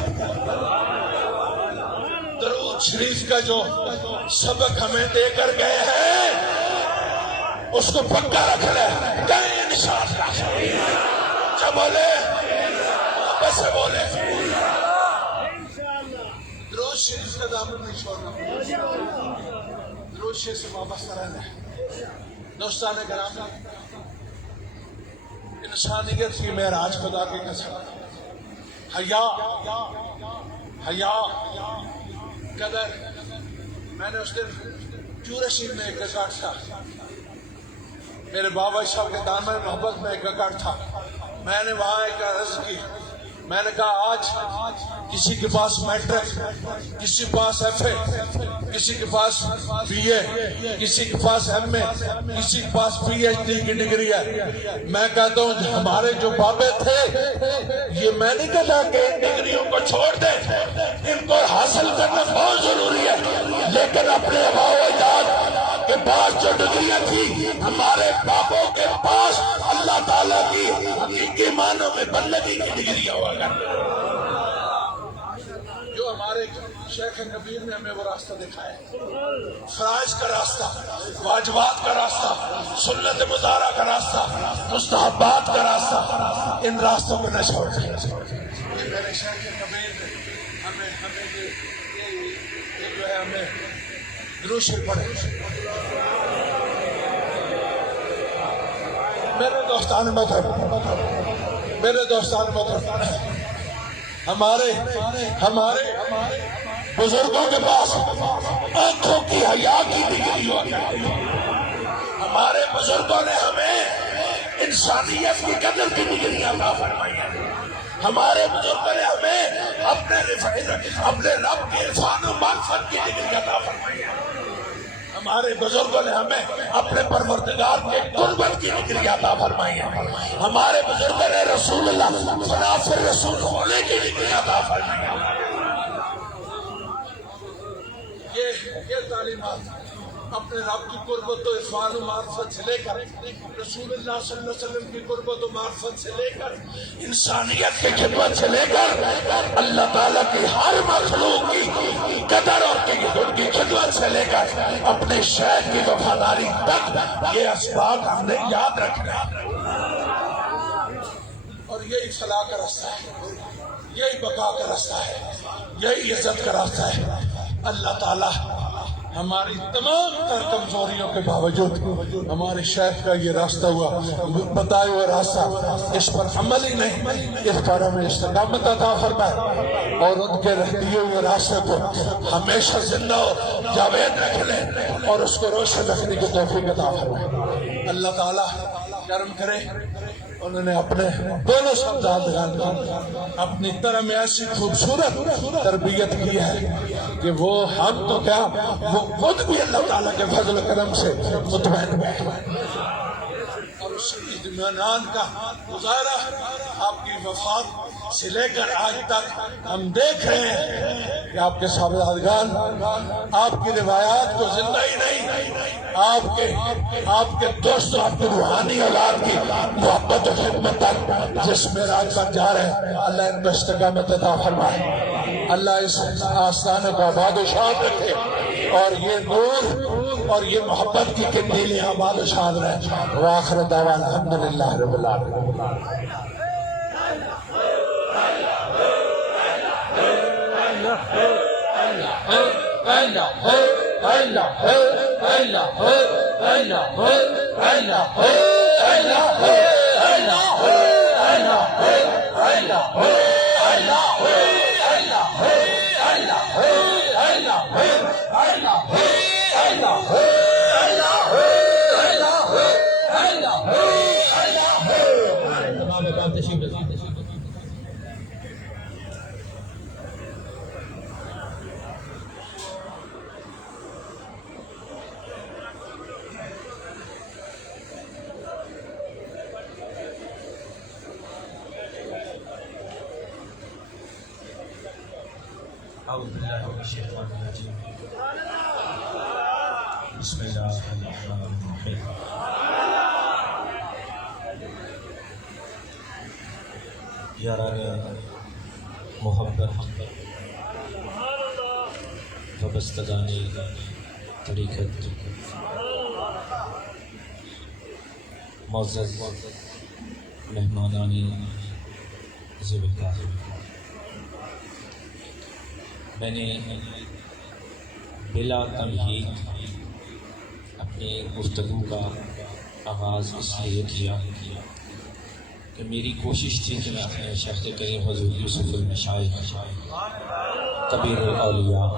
درود شریف کا جو سبق ہمیں دے کر گئے ہیں اس کو پکا رکھ لیں، کہیں انشاءاللہ کیا بولے، بس بولے، درود شریف کا دامن نہیں چھوڑنا، درود شریف سے وابستہ رہنا ہے۔ دوستان کرام، انسانیت کی معراج خدا کی قسم، حیا قدر، میں نے اس دن چورشید میں ایک ریکارڈ تھا، میرے بابا صاحب کے دامن محبت میں ایک ریکارڈ تھا، میں نے وہاں ایک عرض کی، میں نے کہا آج کسی کے پاس میٹرک، کسی کے پاس ایف اے، کسی کے پاس بی اے، کسی کے پاس ایم اے، کسی کے پاس پی ایچ ڈی کی ڈگری ہے، میں کہتا ہوں ہمارے جو بابے تھے، یہ میں نہیں کہتا کہ ان ڈگریوں کو چھوڑ دیں، ان کو حاصل کرنا بہت ضروری ہے، لیکن اپنے آباء و اجداد کے پاس جو ڈگریاں تھی، ہمارے بابوں کے پاس اللہ تعالیٰ کی حقیقی معنوں میں بندگی کی ڈگریاں ہوا کرتی، جو ہمارے شیخ کبیر نے ہمیں وہ راستہ دکھایا، فرائض کا راستہ، واجبات کا راستہ، سنت مطالعہ کا راستہ، مستحبات کا راستہ، ان راستوں کو نہ چھوڑ دیں۔ میرے شیخ کبیر نے ہمیں یہ جو ہے ہمیں درود شریف پڑھے۔ میرے دوستان محترم، ہمارے بزرگوں کے پاس آنکھوں کی حیا کی ڈگری ہوا کرتی ہے، ہمارے بزرگوں نے ہمیں انسانیت کی قدر کی ڈگریاں عطا فرمائی ہیں، ہمارے بزرگوں نے ہمیں اپنے رب کے عرفان و معرفت کی ڈگری عطا فرمائی ہے، ہمارے بزرگوں نے ہمیں اپنے پروردگار کے قربت کی ڈگری عطا فرمائی ہے. ہمارے بزرگوں نے رسول اللہ منافر رسول ہونے کی ڈگری عطا فرمائی ہے. یہ تعلیمات اپنے رب کی قربت و عرفان و معرفت سے لے کر رسول اللہ صلی اللہ علیہ وسلم کی قربت و معرفت سے لے کر انسانیت کی خدمت سے لے کر اللہ تعالیٰ کی ہر مخلوق کی قدر اور ان کی خدمت سے لے کر اپنے شیخ کی وفاداری تک یہ اسباق ہم نے یاد رکھنا ہے. اور یہی فلاح کا راستہ ہے, یہی بقا کا راستہ ہے, یہی عزت کا راستہ ہے. اللہ تعالیٰ ہماری تمام تر کمزوریوں کے باوجود ہمارے شیخ کا یہ راستہ ہوا بتائے ہوئے راستہ, اس پر عمل ہی نہیں, اس پر ہمیں استقامت عطا فرمائے اور ان کے دیے ہوئے راستے کو ہمیشہ زندہ و جاوید رکھ لیں اور اس کو روشن رکھنے کی توفیق عطا فرمائے. اللہ تعالیٰ کرم کرے. انہوں نے اپنے دونوں صاحبزادگان کو اپنی طرح میں ایسی خوبصورت تربیت کی ہے کہ وہ ہم تو کیا وہ خود بھی اللہ تعالیٰ کے فضل و کرم سے مطمئن بیٹھے اور اس اطمینان کا مظاہرہ آپ کی وفات سے لے کر آج تک ہم دیکھ رہے ہیں کہ آپ کے صاحبزادگان آپ کی روایات کو زندہ ہی نہیں, آپ کے دوستوں, آپ کی روحانی اولاد کی محبت و خدمت تک جس معراج پر جا رہے ہیں اللہ ان کو استقامت عطا فرمائے. اللہ اس آستانے کو آباد و شاد رکھے اور یہ نور اور یہ محبت کی قندیلیاں آباد و شاد رہے. وآخر دعوانا الحمدللہ رب العالمین. اعوذ باللہ من الشیطان الرجیم. بسم اللہ الرحمن الرحیم. یاران محبت وابستگانی طریقت, معزز مہمانانی ذوالفقار, میں نے بلا تمہید اپنی گفتگو کا آغاز اس لیے کیا کہ میری کوشش تھی کہ میں اپنے شیخ کریم حضور یوسف المشائخ کبیر الاولیاء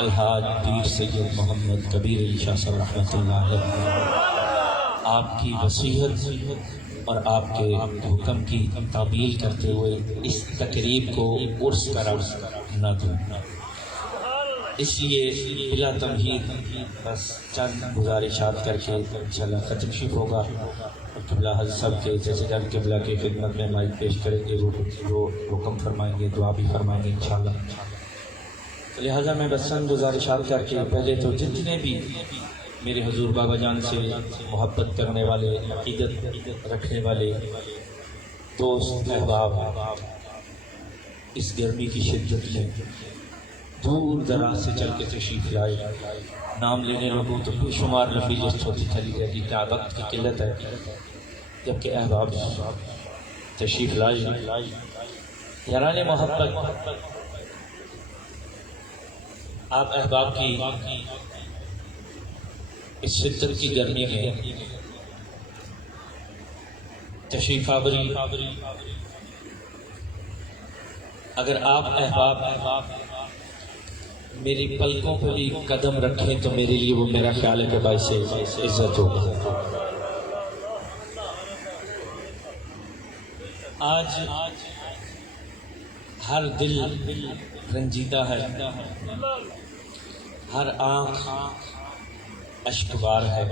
الحاج پیر سید محمد کبیر علی شاہ صاحب رحمۃ اللہ علیہ آپ کی وصیت اور آپ کے حکم کی تعمیل کرتے ہوئے اس تقریب کو عرس کا رنگ نہ دوں. اس لیے بلا تمہید بس چند گزارشات کر کے انشاءاللہ ختم شریف ہوگا. قبلہ حضرت صاحب کے جیسے جان قبلہ کی خدمت میں مائک پیش کریں گے, وہ حکم فرمائیں گے, دعا بھی فرمائیں گے انشاءاللہ. لہٰذا میں بس چند گزارشات کر کے پہلے تو جتنے بھی میرے حضور بابا جان سے محبت کرنے والے, عقیدت رکھنے والے دوست احباب اس گرمی کی شدت میں دور دراز سے چل کے تشریف لائے. نام لینے لوگوں تو بے شمار لمبی لسٹ ہوتی چلی جاتی, کیا وقت کی قلت ہے, جبکہ احباب تشریف لائے. یاران محبت, آپ احباب کی اس شدت کی گرمی میں تشریف آوری, اگر آپ احباب میری پلکوں پہ بھی قدم رکھیں تو میرے لیے وہ میرا خیال ہے کہ باعث عزت ہوگی. آج ہر دل رنجیدہ ہے ہر آنکھ اشکبار ہے،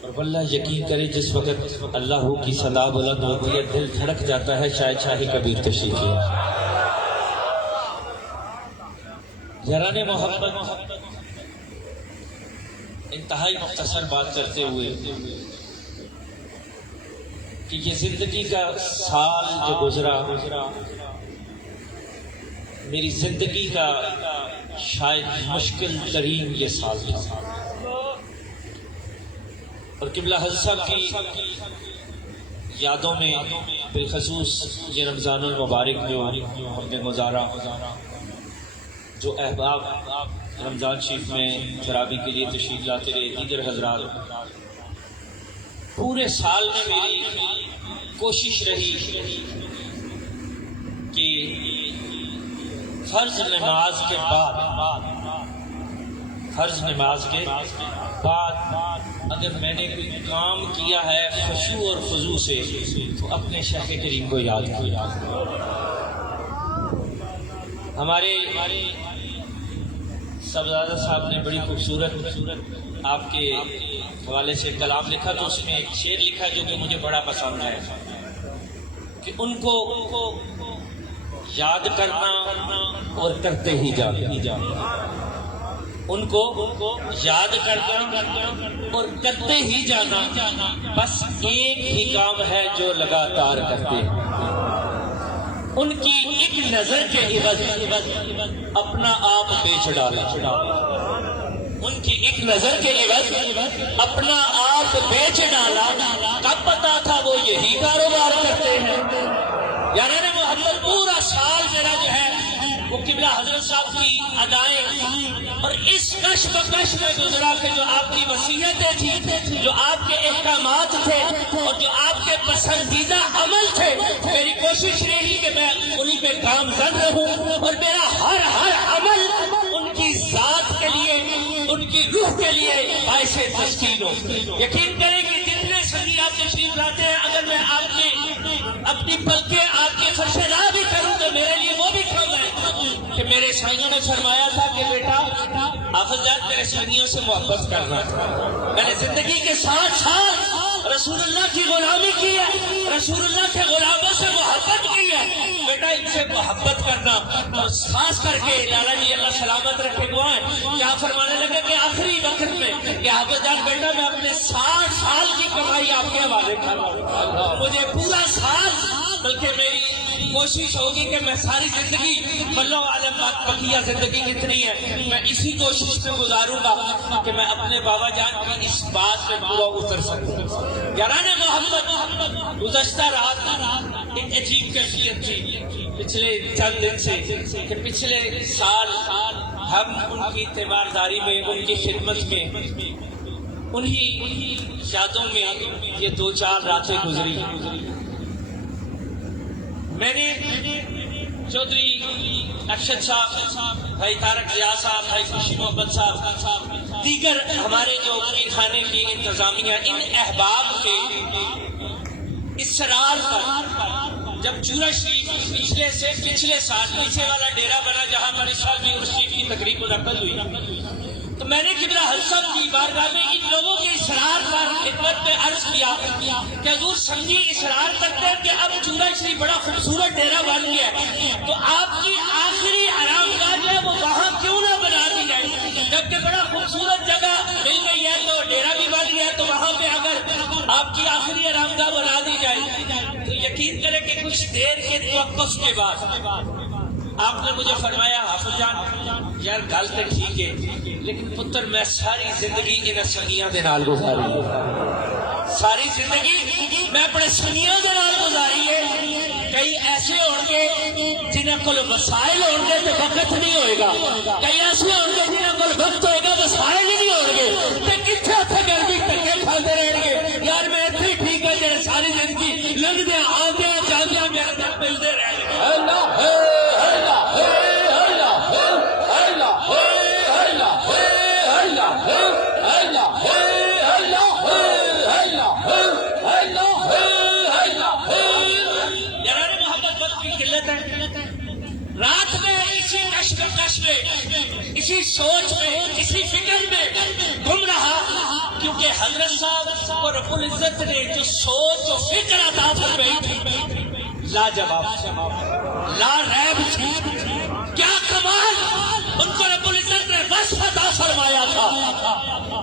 اور واللہ یقین کرے جس وقت اللہ کی صدا بلند ہوتی ہے دل دھڑک جاتا ہے شاید شاہ کبیر تشریف لائے۔ یاران محبت، انتہائی مختصر بات کرتے ہوئے کہ یہ زندگی کا سال جو گزرا میری زندگی کا شاید مشکل ترین یہ سال تھا، اور قبلہ حضرت صاحب کی یادوں میں بالخصوص یہ رمضان المبارک جو ہم نے گزارا، جو احباب رمضان شریف میں تراویح کے لیے تشریف لاتے رہے، دیگر حضرات، پورے سال میں میری کوشش رہی کہ فرض نماز کے بعد اگر میں نے کوئی کام کیا ہے خشوع اور خضوع سے تو اپنے شیخ کریم کو یاد کیا۔ ہمارے صاحبزادہ صاحب نے بڑی خوبصورت آپ کے حوالے سے کلام لکھا، تو اس میں ایک شعر لکھا جو کہ مجھے بڑا پسند ہے کہ ان کو یاد کرنا اور کرتے ہی جانا، ان کو یاد کرنا اور کرتے ہی جانا، بس ایک ہی کام ہے جو لگاتار کرتے ہیں۔ ان کی ایک نظر کے عوض اپنا آپ بیچ ڈالا، ان کی ایک نظر کے عوض اپنا آپ بیچ ڈالا، کب پتا تھا وہ یہی کاروبار کرتے ہیں۔ یعنی محمد پورا سال میرا جو ہے وہ قبلہ حضرت صاحب کی ادائیں اور اس کش بکش میں گزرا کہ جو آپ کی وصیتیں تھی، جو آپ کے احکامات تھے اور جو آپ کے پسندیدہ عمل تھے، میری کوشش رہی کہ میں انہی پہ گامزن رہوں اور میرا ہر عمل ان کی ذات کے لیے، ان کی روح کے لیے باعث تسکین ہو۔ یقین کریں کہ جتنے سنگی آپ تشریف لاتے ہیں، اگر میں آپ کی اپنی پلکیں آپ کے فرش راہ بھی کروں تو میرے لیے وہ بھی کم ہے کہ میرے سائیوں نے فرمایا تھا کہ بیٹا حافظ جان میرے سائیوں سے محبت کرنا۔ میں نے زندگی کے 60 سال رسول اللہ کی غلامی کی ہے، رسول اللہ کے غلاموں سے محبت کی ہے، بیٹا ان سے محبت کرنا۔ اور خاص کر کے لالا جی اللہ سلامت رکھے دعائیں، کیا فرمانے لگے کہ آخری وقت میں کہ حافظ جان بیٹا میں اپنے 60 سال کی کمائی آپ کے حوالے کروں، مجھے پورا سال، بلکہ میری کوشش ہوگی کہ میں ساری زندگی بلو عالم بقیہ زندگی کتنی ہے میں اسی کوشش میں گزاروں گا کہ میں اپنے بابا جان کی اس بات میں پورا اتر سکوں۔ یاران محمد، گزشتہ رات ایک عجیب کیفیت تھی پچھلے چند دن سے کہ پچھلے سال ہم ان کی تیمارداری میں، ان کی خدمت میں، انہی یادوں میں یہ 2-4 راتیں گزری۔ میں نے چودھری ارشد صاحب، بھائی طارق ضیاء صاحب، بھائی خوشی محمد صاحب، دیگر ہمارے جو پیر خانے کی انتظامیہ، ان احباب کے اصرار پر جب چورا شریف پچھلے سال نیچے والا ڈیرا بنا جہاں پر اس سال بھی عرس شریف کی تقریب منعقد ہوئی، تو میں نے قبلہ حضرت صاحب کی بارگاہ میں ان لوگوں کے اصرار پر خدمت میں عرض کیا کہ حضور سنگی اصرار کرتے ہیں کہ اب چورا شریف بڑا خوبصورت ڈیرا بن گیا ہے، تو آپ کی آخری آرام گاہ جو ہے وہ وہاں کیوں نہ بنا دی جائے؟ جبکہ بڑا خوبصورت جگہ مل گئی ہے تو ڈیرا بھی بن گیا ہے، تو وہاں پہ اگر آپ کی آخری آرام گاہ بنا دی جائے تو یقین کریں کہ کچھ دیر کے توقف کے بعد آپ نے مجھے فرمایا حافظ جان یار گل تو ٹھیک ہے لیکن پتر میں ساری زندگی ان سنگیاں دے نال گزاری ہے، ساری زندگی میں اپنے سنگیاں دے نال گزاری ہے۔ کئی ایسے ہون گے جنہیں کول وسائل ہون گے تو وقت نہیں ہوئے گا، کئی ایسے ہون گے جنہیں کول وقت ہوئے گا وسائل نہیں ہون گے، تو کتنے اتنے گردی ٹکے کھاتے رہیں گے۔ یار میں اتنے ٹھیک ہے جنہیں ساری زندگی لنگدے آدھے جاندے میرے دل ملتے رہیں گے۔ رات میں اسی کش میں اسی سوچ میں اسی فکر میں گم رہا، کیونکہ حضرت صاحب کو رب العزت نے جو سوچ و فکر عطا فرمائی تھی لاجواب لا ریب تھی. کیا کمال ان کو رب العزت نے وصف عطا فرمایا تھا.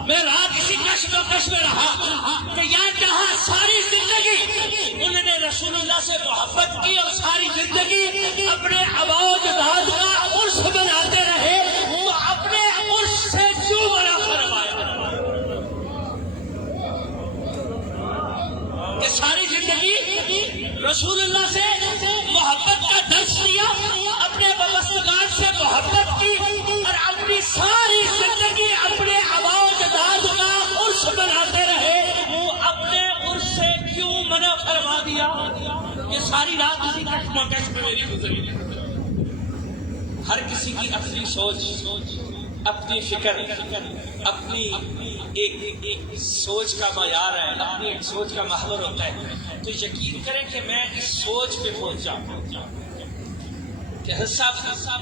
میں رات اسی کشف و کش میں رہا کہ یا جہاں ساری زندگی انہوں نے رسول اللہ سے محبت کی اور ساری زندگی اپنے آبا و اجداد کا عرس بناتے رہے، تو اپنے عرس سے کیوں منع فرمایا کہ ساری زندگی رسول اللہ سے محبت کا درس لیا، اپنے وابستگان سے محبت کی اور اپنی ساری زندگی اپنے آبا و اجداد کا عرس بناتے رہے، وہ اپنے عرس سے کیوں منع فرما دیا؟ یہ ساری رات اسی کشمکش میں میری گزری. ہر کسی کی اپنی سوچ، اپنی فکر، اپنی ایک سوچ کا معیار ہے، اپنی ایک سوچ کا محور ہوتا ہے. تو یقین کریں کہ میں اس سوچ پہ پہنچا کہ حضرت صاحب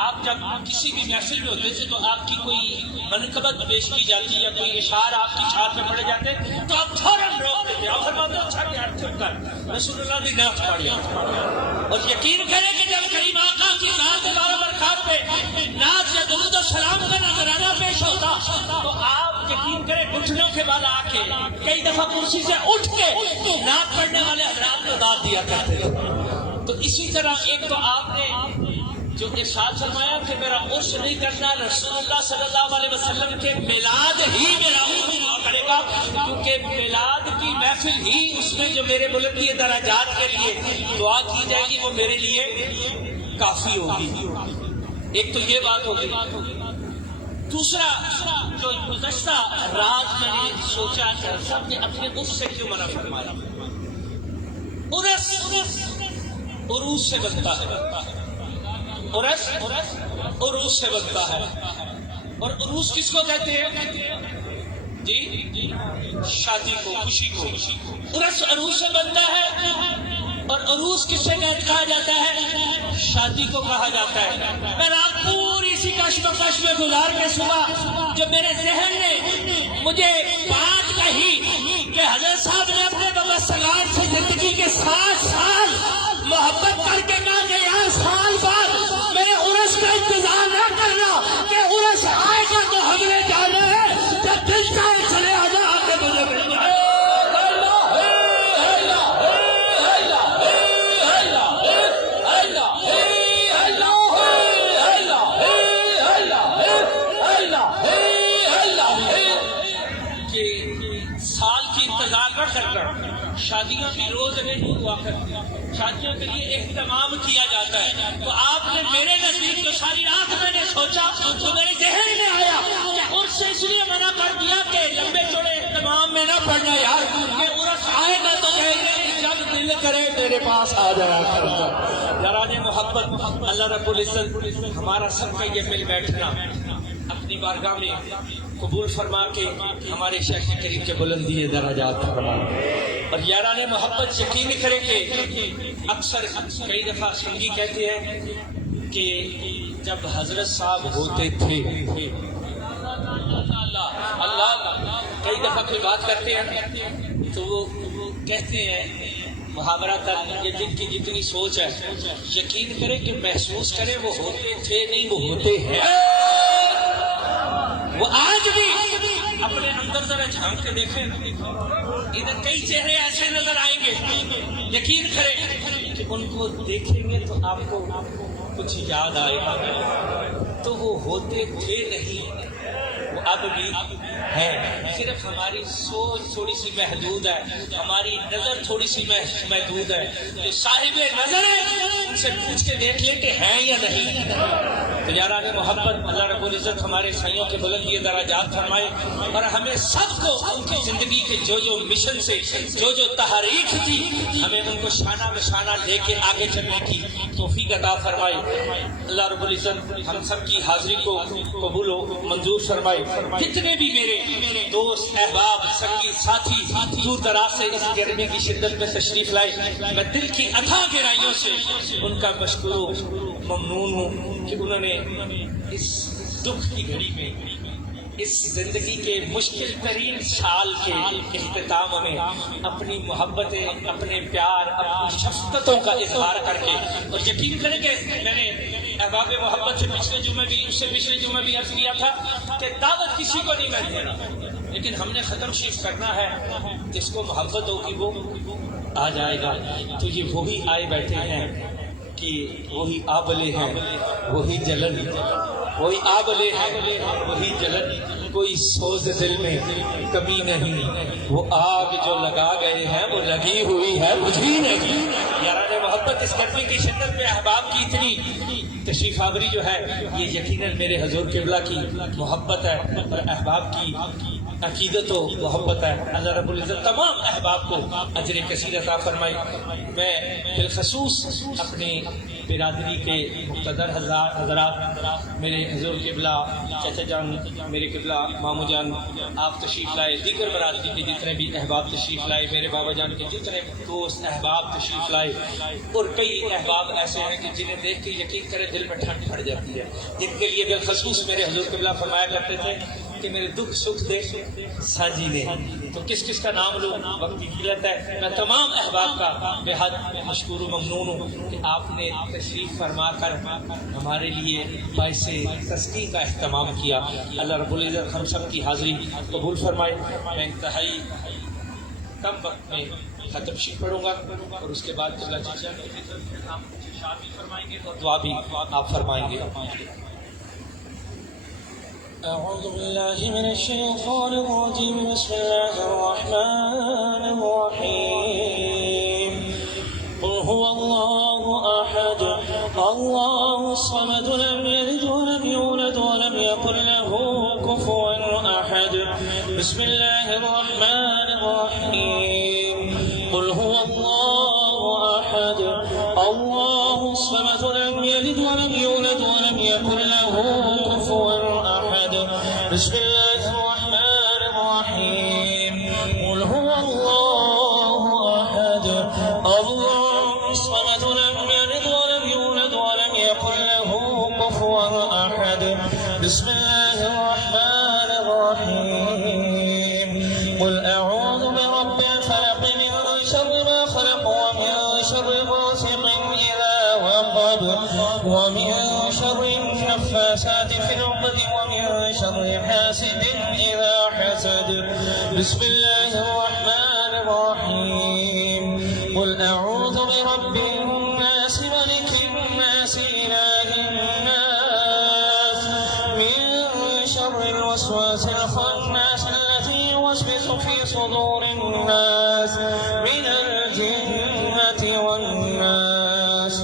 آپ جب کسی بھی محفل میں ہوتے تھے تو آپ کی کوئی منقبت پیش کی جاتی یا کوئی اشعار آپ کی چھات میں پڑے جاتے تو آپ فوراً روک دیتے اور فرماتے اچھا کہ آپ چپ کر رسول اللہ نے نعت پڑھی. اور یقین کریں کہ جب کریم آقا کی ذات بارہ برکات پہ نعت یا درود و سلام کا نذرانہ پیش ہوتا تو آپ یقین کریں گھٹنوں کے بعد آ کے کئی دفعہ کرسی سے اٹھ کے نعت پڑھنے والے حضرات کو داد دیا کرتے تھے. تو اسی طرح ایک تو آپ نے جو ارشاد فرمایا کہ میرا عرس نہیں کرنا، رسول اللہ صلی اللہ علیہ وسلم کے میلاد ہی میرا عرس ہوا کرے گا، کیونکہ میلاد کی محفل ہی اس میں جو میرے ملک کی درجات کے لیے دعا کی جائے گی وہ میرے لیے کافی ہوگی. ایک تو یہ بات ہوگی. دوسرا جو گزشتہ رات میں نے سوچا کہ سب نے اپنے عرس سے کیوں منع فرمایا. عرس عروس سے بنتا ہے، عرس عروس سے بنتا ہے. اور عروس کس کو کہتے ہیں جی؟ شادی کو، خوشی کو. عرس عروس سے بنتا ہے. اور عروس کس سے کہا جاتا ہے؟ شادی کو کہا جاتا ہے. میں رات پوری اسی کشمکش میں گزار کے صبح جب میرے ذہن نے مجھے بات کہی کہ حضرت صاحب نے اپنے وابستگان سے زندگی کے 7 سال محبت کر کے کہا کہ یار سال بعد میرے عرس کا انتظار نہ کرنا کہ عرس آئے گا تو ہم نے جانا ہے، جب دل چاہے چلے آ جا کے مجھے ملنا ہے. شادیوں کی روز نہیں ہوا کرتی، شادیوں کے لیے اہتمام کیا جاتا ہے. تو آپ نے میرے نزدیک جو ساری رات میں نے سوچا تو میرے ذہن میں آیا کہ عرس سے اس لیے منع کر دیا کہ لمبے چوڑے اہتمام میں نہ پڑنا یار، کہ عرس آئے گا تو کہیں گے جب دل کرے میرے پاس آ جایا کرنا. یاران محبت، اللہ رب العزت ہمارا سب کا یہ مل بیٹھنا اپنی بارگاہ میں قبول فرما کے ہمارے شیخ کریم کے بلندی درجات فرما. اور یاران محبت یقین کریں کہ اکثر کئی دفعہ سنگی کہتے ہیں کہ جب حضرت صاحب ہوتے تھے اللہ کئی دفعہ کوئی بات کرتے ہیں تو وہ کہتے ہیں محاورہ تک یہ دل کی جتنی سوچ ہے یقین کریں کہ محسوس کریں وہ ہوتے تھے نہیں وہ ہوتے ہیں. وہ آج بھی اپنے اندر ذرا جھانک کے دیکھیں ادھر کئی چہرے ایسے نظر آئیں گے یقین کریں کہ ان کو دیکھیں گے تو آپ کو کچھ یاد آئے گا. تو وہ ہوتے تھے نہیں، وہ اب بھی ہے. صرف ہماری سوچ تھوڑی سی محدود ہے، ہماری نظر تھوڑی سی محدود ہے. جو صاحب نظر ہے ان سے پوچھ کے دیکھ لیں کہ ہیں یا نہیں. تو یاران محبت، اللہ رب العزت ہمارے سائیوں کے بلندی درجات فرمائے اور ہمیں سب کو ان کی زندگی کے جو مشن سے جو تحریک تھی ہمیں ان کو شانہ بشانہ لے کے آگے چلنے کی توفیق عطا فرمائے. اللہ رب العزت ہم سب کی حاضری کو قبول و منظور فرمائے. جتنے بھی میرے دوست احباب سنگی ساتھی دور دراز سے اس گرمی کی شدت میں تشریف لائے، میں دل کی اتھاہ گہرائیوں سے ان کا مشکور و ممنون ہوں کہ انہوں نے اس دکھ کی گھڑی میں، اس زندگی کے مشکل ترین سال کے اختتام میں اپنی محبتیں، اپنے پیار، اپنی شفقتوں کا اظہار کر کے، اور یقین کریں کہ میں نے احباب محبت سے پچھلے جمعے بھی عرض کیا تھا کہ دعوت کسی کو نہیں میں دے رہا، لیکن ہم نے ختم شریف کرنا ہے، جس کو محبت ہوگی وہ آ جائے گا۔ تو یہ وہی آئے بیٹھے ہیں کہ وہی آبلے ہیں، وہی جلن، وہی آبلے ہیں، وہی جلن، کوئی سوز دل میں کمی نہیں، وہ آگ جو لگا گئے ہیں وہ لگی ہوئی ہے بجھی نہیں۔ یاران محبت، اس گرمی کی شدت میں احباب کی اتنی تشریف آوری جو ہے، یہ یقیناً میرے حضور قبلہ کی محبت ہے اور احباب کی عقیدت و محبت ہے۔ اللہ رب العزت تمام احباب کو اجر کثیر عطا فرمائے۔ میں بالخصوص اپنی برادری کے مقتدر حضرات، میرے حضور قبلہ چچا جان، میرے قبلہ مامو جان، آپ تشریف لائے، دیگر برادری کے جتنے بھی احباب تشریف لائے، میرے بابا جان کے جتنے دوست احباب تشریف لائے، اور کئی احباب ایسے ہیں کہ جنہیں دیکھ کے یقین کرے دل میں ٹھنڈ پڑ جاتی ہے، جن کے لیے بالخصوص میرے حضور قبلہ فرمایا کرتے تھے کہ میرے دکھ سکھ دے سانجی نے۔ تو کس کس کا نام لوں، وقت کی قلت ہے۔ میں تمام احباب کا بے حد مشکور و ممنون ہوں کہ آپ نے تشریف فرما کر ہمارے لیے باعث تسکین کا اہتمام کیا۔ اللہ رب العزت ہم سب کی حاضری قبول فرمائے۔ میں انتہائی کم وقت میں ختم شریف پڑھوں گا اور اس کے بعد اللہ چچا شامل فرمائیں گے اور دعا بھی آپ فرمائیں گے۔ أعوذ بالله من الشيطان الرجيم، بسم الله الرحمن الرحيم، قل هو الله أحد الله الصمد لم يلد ولم يولد ولم يكن له كفوا أحد، بسم الله الرحمن الرحيم، قل هو الله أحد الله الصمد لم يلد ولم يولد ولم يكن له كفوا أحد، بسم الله الرحمن الرحيم، قل هو الله أحد الله الصمد لم يلد ولم يولد ولم يكن له كفوا أحد، بسم الله الرحمن الرحيم، قل أعوذ برب الفلق من شر ما خلق ومن شر غاسق إذا وقب ومن شر النفاثات في العقد ومن شر حاسد إذا حسد، بسم الله الرحمن الرحيم، قل أعوذ برب الناس ملك الناس إله الناس من شر الوسواس الخناس الذي يوسوس في صدور الناس من الجنة والناس،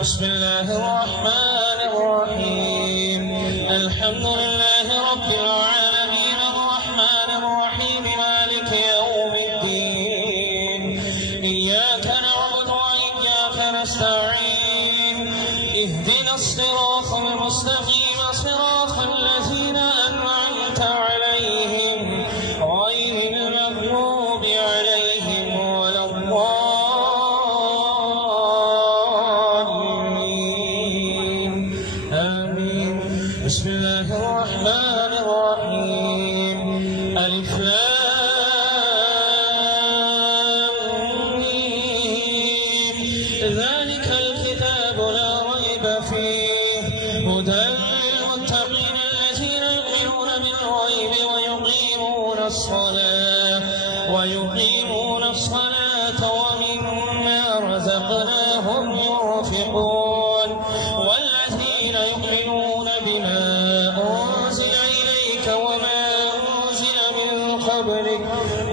بسم الله الرحمن الرحيم، الحمد لله رب العالمين الرحمن الرحيم مالك يوم الدين، إياك نعبد وإياك نستعين، اهدنا الصراط المستقيم صراط الذين أنعمت عليهم غير المغضوب عليهم ولا الضالين، آمين، بسم الله الرحمن الرحيم، ألف لام ميم، ذلك الكتاب لا ريب فيه هدى للمتقين الذين يؤمنون بالغيب ويقيمون الصلاة ومما رزقناهم ينفقون، والذين يؤمنون بما أنزل إليك وما أنزل من قبلك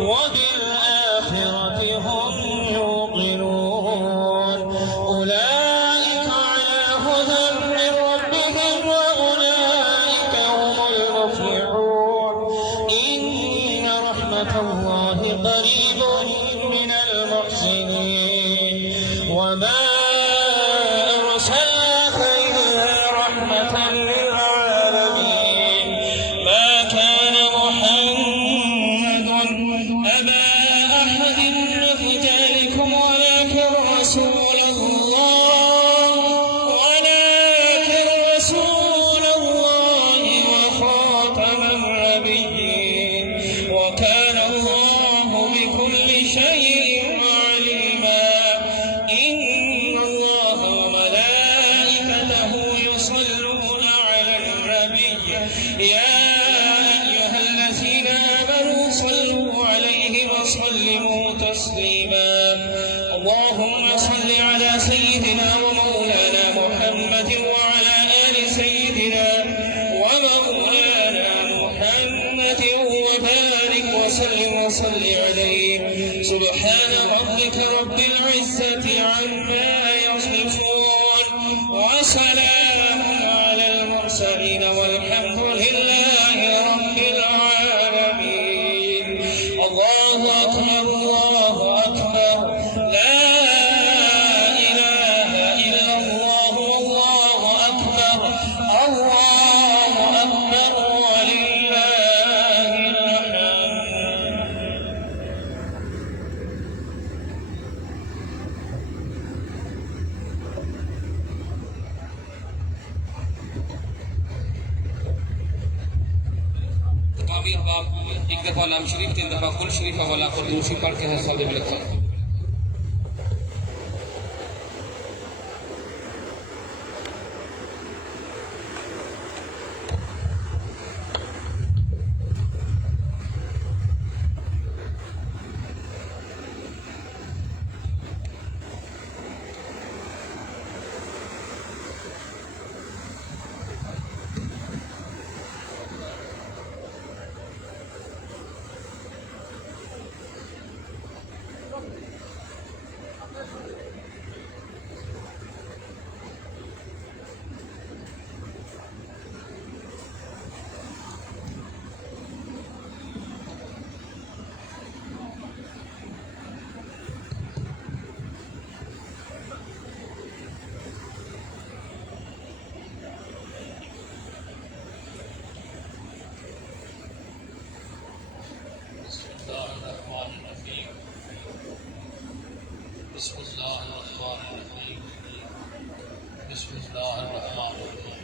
وبالآخرة هم يوقنون، أولئك على هدى من ربهم وأولئك هم المفلحون، إن رحمة الله قريب من المحسنين، وما أرسلناك إلا رحمة للعالمين، ما كان محمد أبا أحد من رجالكم ولكن رسول الله وسلموا تسليما. اللهم صل على سيدنا ومولانا محمد وعلى آل سيدنا ومولانا محمد وبارك وسلم وصل عليه. سبحان ربك رب العزة عما يصفون وسلام على المرسلين والحمد لله رب العالمين. الله أكبر الله أكبر لا إله إلا الله والله أكبر الله أكبر ولله الحمد. تعمیر باب ایک دفعہ نام شریف تین دفعہ کل شریف حوالہ کر دوسری پڑھ کے حساب لکھا. بسم اللہ الرحمن الرحیم. بسم اللہ الرحمن الرحیم.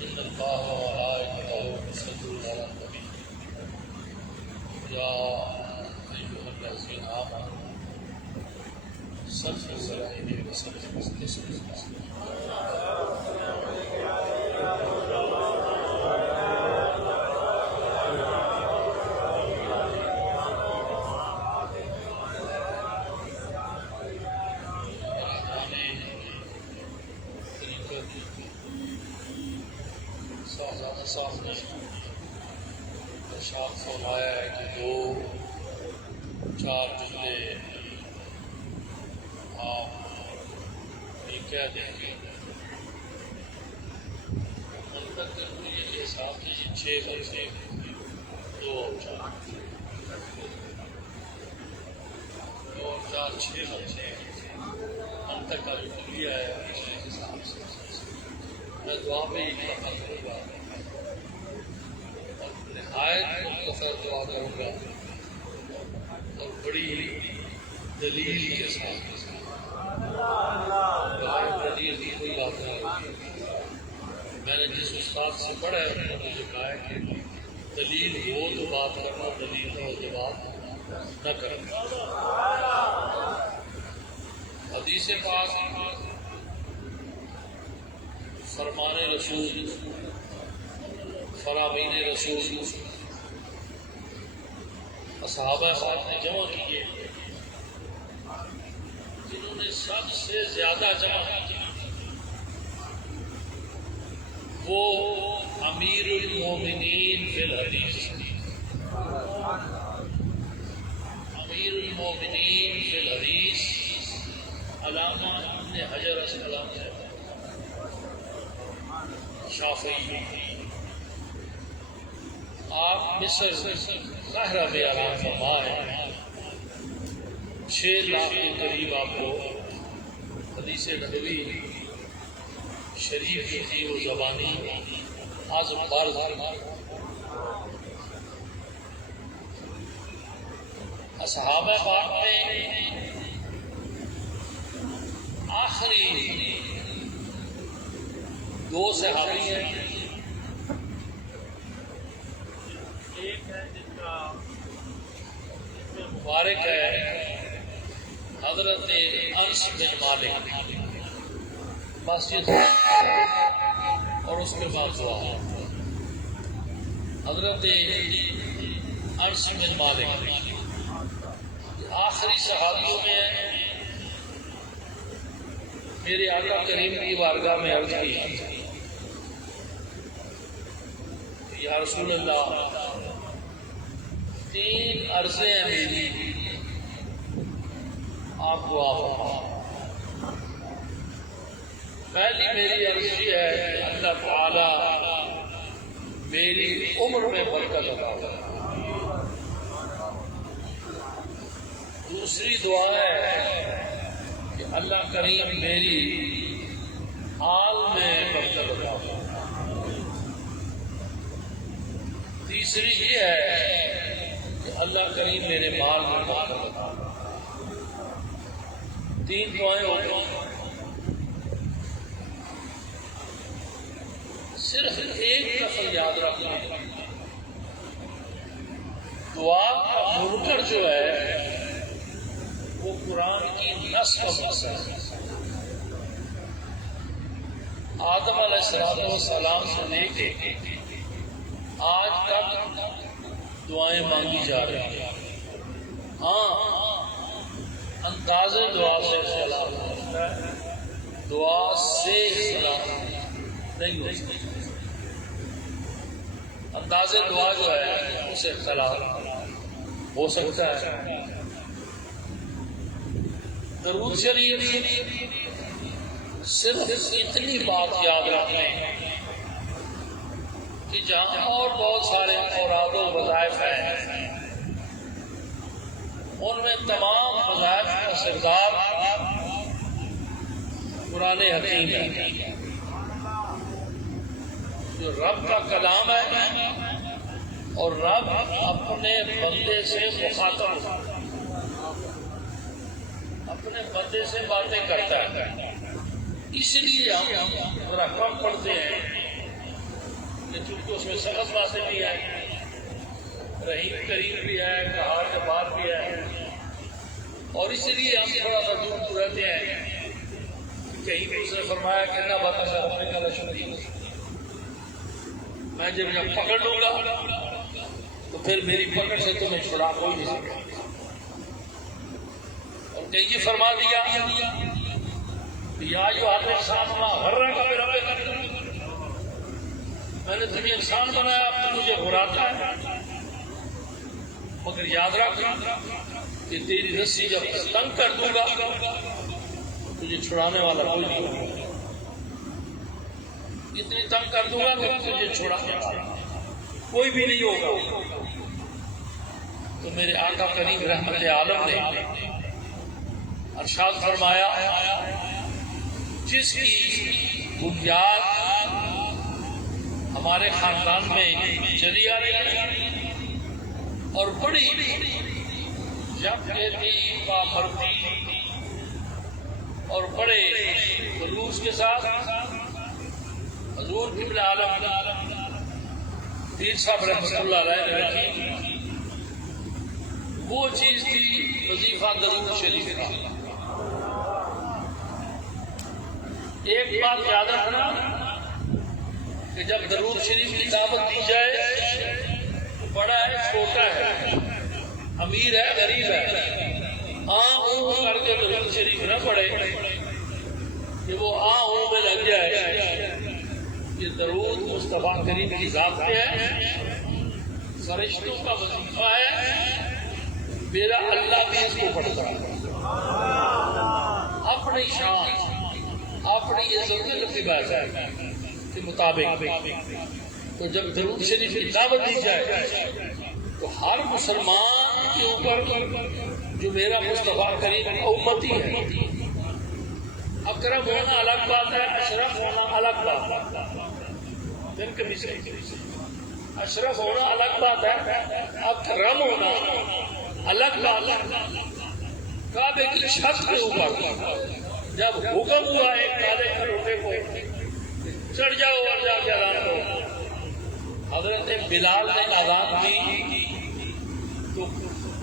ان اللہ وملائکته یصلون علی النبی یا ایھا الذین آمنوا صلوا علیہ وسلموا تسلیما. صاحب نے ارشاد فرمایا ہے کہ 2-4 جملے آپ یہ کہہ دیں گے. منتقل یہ حساب ہے 6 بچے 2 اور 4 6 بچے منتقل کیا ہے. حساب سے میں دعا میں ایک دفعہ کروں گا اور نہایت مختصر دعا کروں گا اور بڑی دلیل کے ساتھ. دلیل کی کوئی بات نہیں. میں نے جس استاد سے پڑھا ہے انہوں نے مجھے کہا ہے کہ دلیل ہو تو بات کرنا, دلیل نہ ہو تو بات نہ کرنا. حدیث پاک فرمان رسول فرامین رسول صحابہ صاحب نے جمع کیے, جنہوں نے سب سے زیادہ جمع کیا وہ امیر المومنین فی الحدیث, امیر المومنین فی الحدیث علامہ ابن حجر اسقلانی ہے شافعی. آپ مصر قاہرہ میں آرام فرما ہے. 6 لاکھ کے قریب آپ کو حدیث نبوی شریف کی وہ زبانی آزم بارز. صحابہ پاک میں آخری 2 صحابی ہیں. ایک ہے جن کا مبارک ہے حضرت انس بن مالک. بس یہ اور اس کے بعد دعا. حضرت انس بن مالک آخری صحابیوں میں ہے. میرے آقا کریم کی بارگاہ میں عرض کی یا رسول اللہ 3 عرضیں ہیں میری, آپ دعا فرمائیں. پہلی میری عرض یہ ہے کہ اللہ تعالی میری عمر میں برکت عطا فرمائے. دوسری دعا ہے کہ اللہ کریم میری حال میں برکت عطا فرمائے. تیسری یہ ہے کہ اللہ کریم میرے مال میں برکت عطا فرمائے. 3 دعائیں ہو گئی. صرف ایک لفظ یاد رکھنا, دعا کا منکر جو ہے وہ قرآن کی نص کا مسئلہ ہے. آدم علیہ السلام سے لے کے آج تک دعائیں مانگی جا رہی ہیں. ہاں انداز دعا سے اختلاف ہوتا ہے, دعا سے اختلاف نہیں ہو سکتا. انداز دعا جو ہے اس سے اختلاف ہو سکتا ہے. درود شریف صرف اتنی بات یاد رکھیں کہ جہاں اور بہت سارے اوراد و وظائف ہیں ان میں تمام وظائف کا سردار قرآن حکیم ہے جو رب کا کلام ہے اور رب اپنے بندے سے مخاطب ہے, اپنے بندے سے باتیں کرتا ہے. اس لیے ہم ذرا کم پڑھتے ہیں کہ چونکہ اس میں سخت باتیں بھی ہیں, رحیم کریم بھی ہے, کہار جبار بھی ہے, اور اس لیے ہم تھوڑا سا دور رہتے ہیں. کہیں بھی اس نے فرمایا کہ نہ بتا سا ہونے کا لشکر میں جب پکڑ لوں گا تو پھر میری پکڑ سے تمہیں چھڑا کوئی نہیں سکتا. اور کہیں فرما دیا یا جو آدمی انسان غرہ کا میرا میں نے تمہیں انسان بنایا, اب تو مجھے غراتا ہے, مگر یاد رکھ کہ تیری رسی جب تنگ کر دوں گا تجھے چھڑانے والا کوئی نہیں ہوگا. اتنی تنگ کر دوں گا کہ تجھے چھڑانے والا کوئی بھی نہیں ہوگا. تو میرے آقا کریم رحمت عالم نے ارشاد فرمایا جس کی بنیاد ہمارے خاندان میں چلی آ رہی ہے اور بڑی جب کہتی بامردی اور بڑے خلوص کے ساتھ حضور قبلہ عالم پیر صاحب رحمۃ اللہ علیہ نے رکھی, وہ چیز تھی وظیفہ درود شریف کا. ایک بات یاد رکھنا کہ جب درود شریف کی دعوت دی جائے تو بڑا ہے چھوٹا ہے, امیر ہے غریب ہے, کر کے درود شریف نہ پڑے کہ وہ میں لگ جائے. یہ درود مصطفیٰ کریم کی ذات پہ ہے, فرشتوں کا وظیفہ ہے, میرا اللہ بھی اس کو پڑھتا ہے اپنی شان اپنی عزت کی بات ہے کے مطابق. تو جب درود شریف کی دعوت دی جائے تو ہر مسلمان کے اوپر جو میرا مصطفیٰ کریم امتی ہے, اکرم ہونا الگ بات ہے, اشرف ہونا الگ بات ہے, اشرف ہونا الگ بات ہے, اکرم ہونا الگ بات ہے. کعبے کی چھت کے اوپر جب حکم ہوا ہے کالے کھروٹے کو چڑھ جاؤ اور جا کے اذان دو, حضرت بلال نے اذان دی تو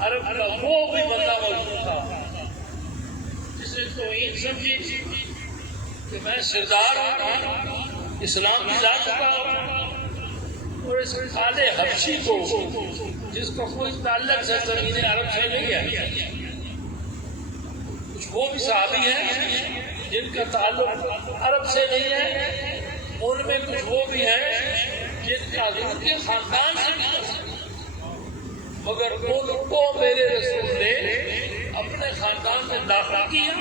عرب کا وہ بھی بندہ موجود تھا جس نے توہین سمجھی کہ میں سردار ہوں, اسلام کی لا چکا ہوں, اور اس کالے حبشی کو جس کا کوئی تعلق سرزمین عرب سے نہیں ہے. کچھ وہ بھی صحابی ہیں جن کا تعلق عرب سے نہیں ہے، ان میں کچھ وہ بھی ہیں جن کا حضور کے خاندان سے نہیں ہے، مگر ان کو میرے رسول نے اپنے خاندان میں داخل کیا.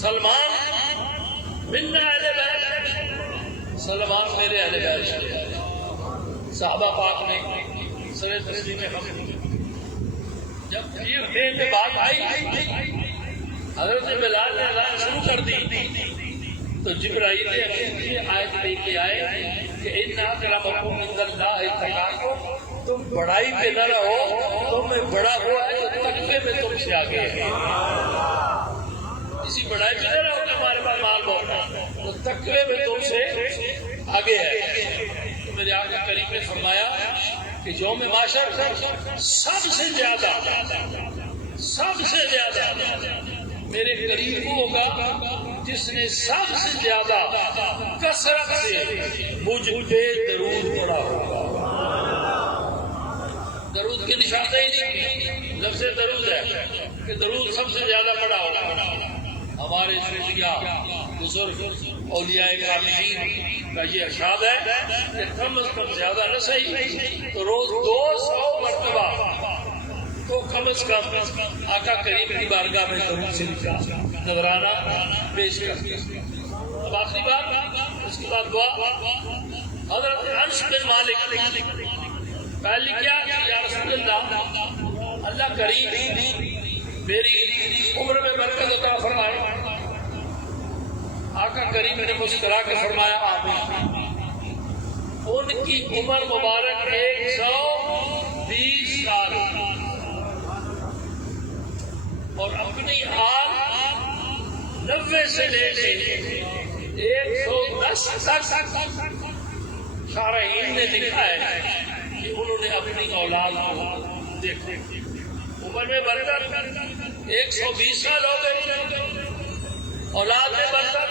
سلمان من اہل بیت، سلمان میرے اہل بیت سے. صحابہ پاک نے سر تسلیم ہم جب یہ دین میں بات آئی حضرت بلال نے اذان شروع کر دی تو جبرائیل نے آیت لے کے آئے کہ ان اکرمکم عند اللہ اتقاکم، تم بڑائی پہ نہ رہو، تم میں بڑا ہوا ہے تو تقوی میں تم سے آگے ہے. اسی بڑائی پہ نہ رہو کہ ہمارے پاس مال بہت ہے، تو تقوی میں تم سے آگے ہے. تو میرے آقا کریم نے فرمایا کہ یوم معاشر سب سے زیادہ میرے قریب ہوگا جس نے سب سے زیادہ کثرت سے مجھ پہ درود پڑھا ہوگا. درود کے نشاتے ہی نہیں، لفظ درود ہے کہ درود سب سے زیادہ پڑھا ہوگا. ہمارے صوفیاء بزرگ اولیاء کاملین کا یہ ارشاد ہے کہ کم از کم زیادہ نہ صحیح تو روز 200 مرتبہ تو کم از کم آقا کریم کی بارگاہ میں درود شریف کا نذرانہ پیش کرتے ہیں. اب آخری بات، اس کے بعد دعا. حضرت انس بن مالک پہلی کیا کہ یا رسول اللہ کریم میری عمر میں برکت عطا فرمائے. آقا کریم نے مسکرا کے فرمایا آمین. ان کی عمر مبارک 120 سال اور اپنی آل 90 سے لے کے 110 تک شارحین نے لکھا ہے کہ انہوں نے اپنی اولاد کو دیکھا. عمر میں برکت 120 سال ہو گئے، اولاد میں برکت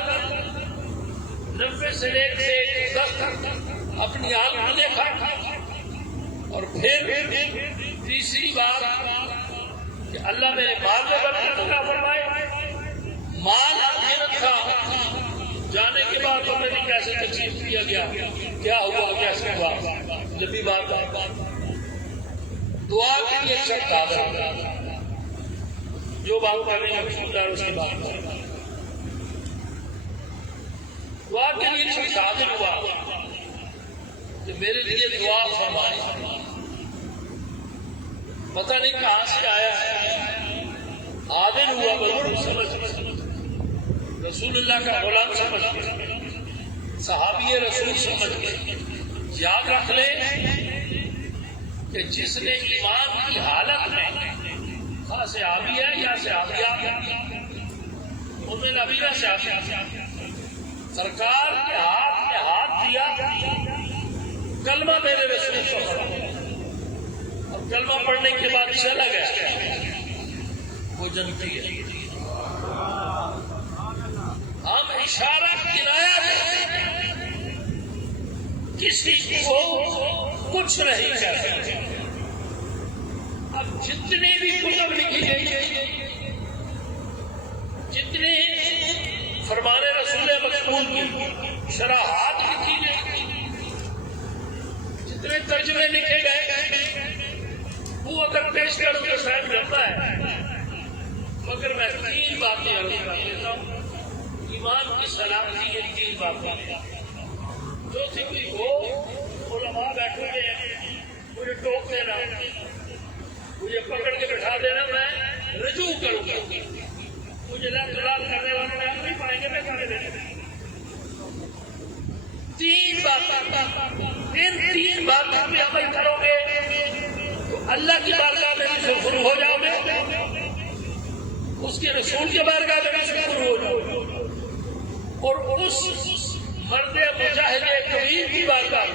90 سے لے کے 110 تک اپنی آل کو دیکھا. اور پھر تیسری بات کہ اللہ میرے مال میں برکت عطا فرمائے. مال آخرت تھا، جانے کے بعد ہمیں نہیں کیسے تقسیم کیا گیا، کیا ہوا کیسے ہوا. لمبی بات دعا کے لیے شرط آدھا جو بات کرنے کا رسول اللہ اس کی بات دعا کے لیے شرط حاضر ہوا کہ میرے لیے دعا فرمائے. پتہ نہیں کہاں سے آیا ہے، حاضر ہوا بلکہ سمجھ رسول اللہ کا غلام سمجھ کے، صحابی رسول سمجھ کے. یاد رکھ لیں کہ جس نے ایمان کی حالت میں صحابی ہے یا صحابیہ ان میں نبینا صحابی سرکار کے ہاتھ میں ہاتھ دیا، کلمہ میرے رسول کو پڑھا اور کلمہ پڑھنے کے بعد چلا گیا، وہ جنتی ہے. ہم اشارہ کنایا کسی کو کچھ نہیں کر سکتے. اب جتنی بھی کتب لکھی گئی، جتنی فرمان رسول مقبول کی شرحات لکھی گئی، جتنے ترجمے لکھے گئے، وہ اگر پیش کروں تو شاید کرتا ہے. مگر میں 3 باتیں عرض کر دیتا ہوں. ایمان کی سلامتی یہ 3 باتیں جو تھی کوئی ہو. علماء بیٹھے ہوئے ہیں، مجھے ٹوک دینا، مجھے پکڑ کے بٹھا دینا، میں رجوع کروں گا. مجھے لات کرنے والوں نے نہیں پائیں گے، میں کرنے دینا. 3 باتیں، ان 3 باتوں پہ عمل کرو گے تو اللہ کی بارگاہ میں بھی شروع ہو جاؤ گے، اس کے رسول کی بارگاہ میں بھی شروع ہو جاؤ گے، اور اس مرد مجاہد کبیر کی بارگاہ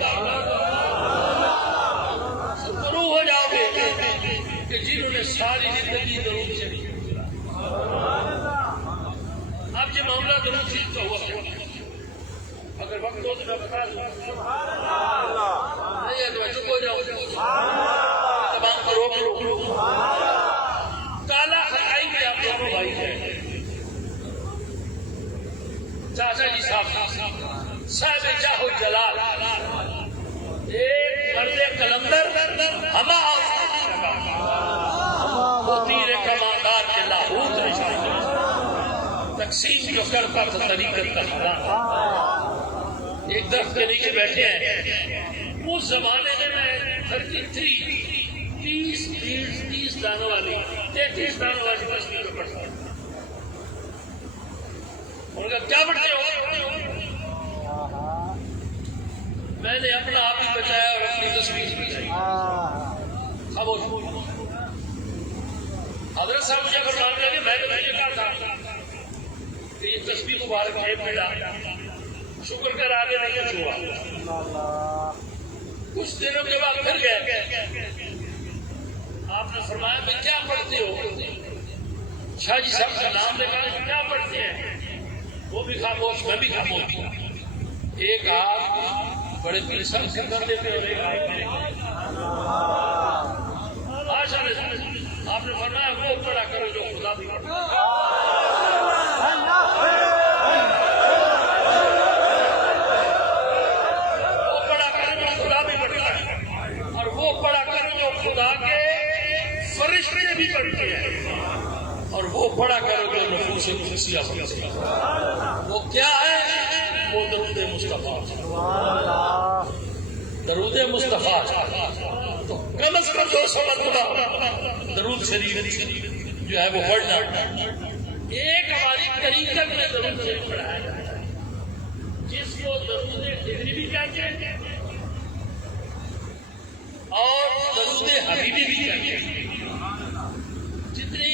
شروع ہو جاؤ گے کہ جنہوں نے ساری زندگی درود شریف. اب یہ معاملہ درود شریف کا ہوا اگر وقت ہو تو میں بتا دوں نہیں ہے تو میں چپ ہو جاؤں تمام کو روک لو کالا خطائی بھی آپ دونوں بھائی ہیں چاچا جی صاحب جاہو جلال ایک مرد قلندر ہما وہ تیر کماندار کے لاہور تقسیم جو کرتا تھا طریقت کا خدا ایک درخت کے نیچے بیٹھے ہیں اس زمانے میں 30 دانوں والی 33 دانوں والی تصویر پڑھتا ہوں ان کا کیا پڑھتے ہو میں نے اپنا آپ ہی بچایا اور اپنی تصویر بچائی خاموش حضرت صاحب مجھے فرمانے لگے میں نے مجھے کہا تھا کہ یہ تصویر مبارک جیب میں ڈال شکر کر آگے نہیں چھوا کچھ دنوں کے بعد پھر گئے آپ نے فرمایا میں کیا پڑھتے ہو شاہ جی صاحب کا نام لے کر کیا پڑھتے ہیں وہ بھی خاموش میں بھی خاموش ایک آپ بڑے پیر صاحب سے کر دیتے اور ایک آپ نے فرمایا وہ پڑھا کرو جو خدا بھی پڑھتا وہ پڑھا کرو جو خدا بھی پڑھتا ہے اور وہ پڑھا کرو جو خدا کے فرشتے بھی پڑھتے ہیں اور وہ پڑھا کرو جو نفوس قدسیہ پڑھتے ہیں وہ کیا ہے وہ درود مصطفیٰ درود مصطفیٰ تو کم از کم 200 مرتبہ درود شریف جو ہے وہ پڑھنا ایک ہماری طریقت میں درود شریف پڑھایا جاتا ہے جس کو درود خضری بھی کہتے ہیں اور درود حبیبی بھی کہتے ہیں جتنی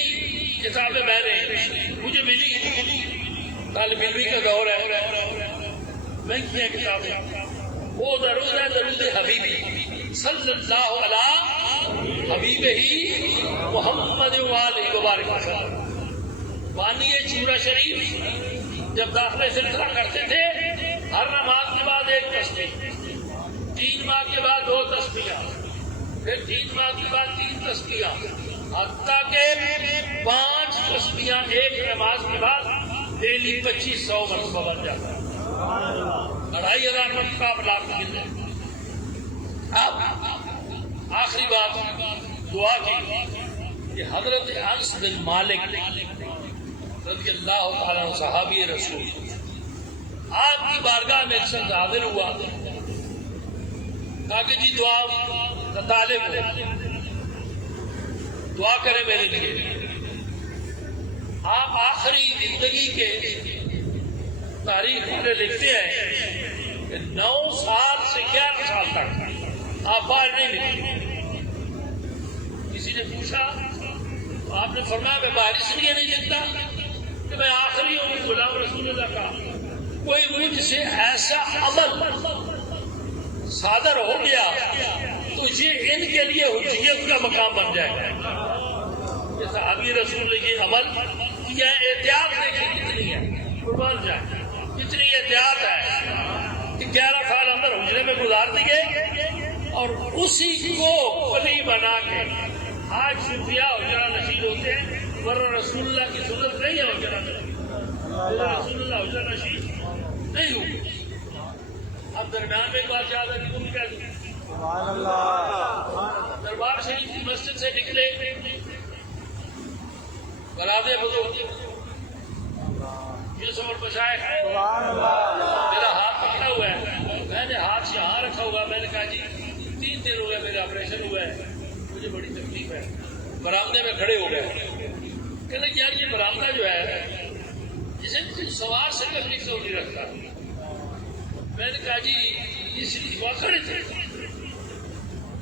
کتابیں میں نے مجھے ملی طالب علمی کا دور ہے میں کیا کتابیں وہ درود ہے درود حبیبی صلی اللہ علیہ حبیب ہی محمد والہ وبارک وسلم بانی چورا شریف جب داخلے سلسلہ کرتے تھے ہر نماز کے بعد ایک تسبیح 3 ماہ کے بعد 2 تسبیحاں پھر 3 ماہ کے بعد 3 تسبیحاں حتیٰ کہ 5 تسبیحاں ایک نماز کے بعد ڈیلی 2500 مرتبہ بن جاتا ہے 2500 مرتبہ مل جائے اب آخری بات دعا کی کہ حضرت انس بن مالک رضی اللہ تعالیٰ عنہ صحابی رسول آپ کی بارگاہ میں اکثر حاضر ہوا کہا کہ جی دعا کا طالب دعا کریں میرے لیے آپ آخری زندگی کے تاریخ میں لکھتے ہیں کہ 9 سال سے 11 سال تک آپ باہر نہیں نکلے کسی نے پوچھا آپ نے فرمایا میں باہر اس لیے نہیں لکھتا کہ میں آخری ہوں غلام رسول اللہ کا کوئی مجھ سے ایسا عمل صادر ہو گیا تو یہ ان کے لیے حجیت کا مقام بن جائے گا کہ صحابی رسول نے یہ عمل کیا ہے احتیاط دیکھیں کتنی ہے قربان جائے کتنی احتیاط ہے کہ 11 سال اندر حجرے میں گزار دیے اور اسی کو ولی بنا کے آج صوفیاء حجرہ نشین ہوتے ہیں ورنہ رسول اللہ کی سنت نہیں ہے حجرہ نشین رسول اللہ حجرہ نشین نہیں ہوئی اب درمیان میں ایک بات یاد ہے کہ تم کہہ دوں دربار شریف کی مسجد سے نکلے برادے بزرگ یوسف المشائخ میرا ہاتھ پکڑا ہوا ہے میں نے ہاتھ یہاں رکھا ہوا میں نے کہا جی 3 دن ہو گئے میرا آپریشن ہوا ہے مجھے بڑی تکلیف ہے برآمدے میں کھڑے ہو گئے کہنے یار یہ برآمدہ جو ہے اسے سوار سے تکلیف تو نہیں رکھتا میں نے کہا جی اس لیے کھڑے تھے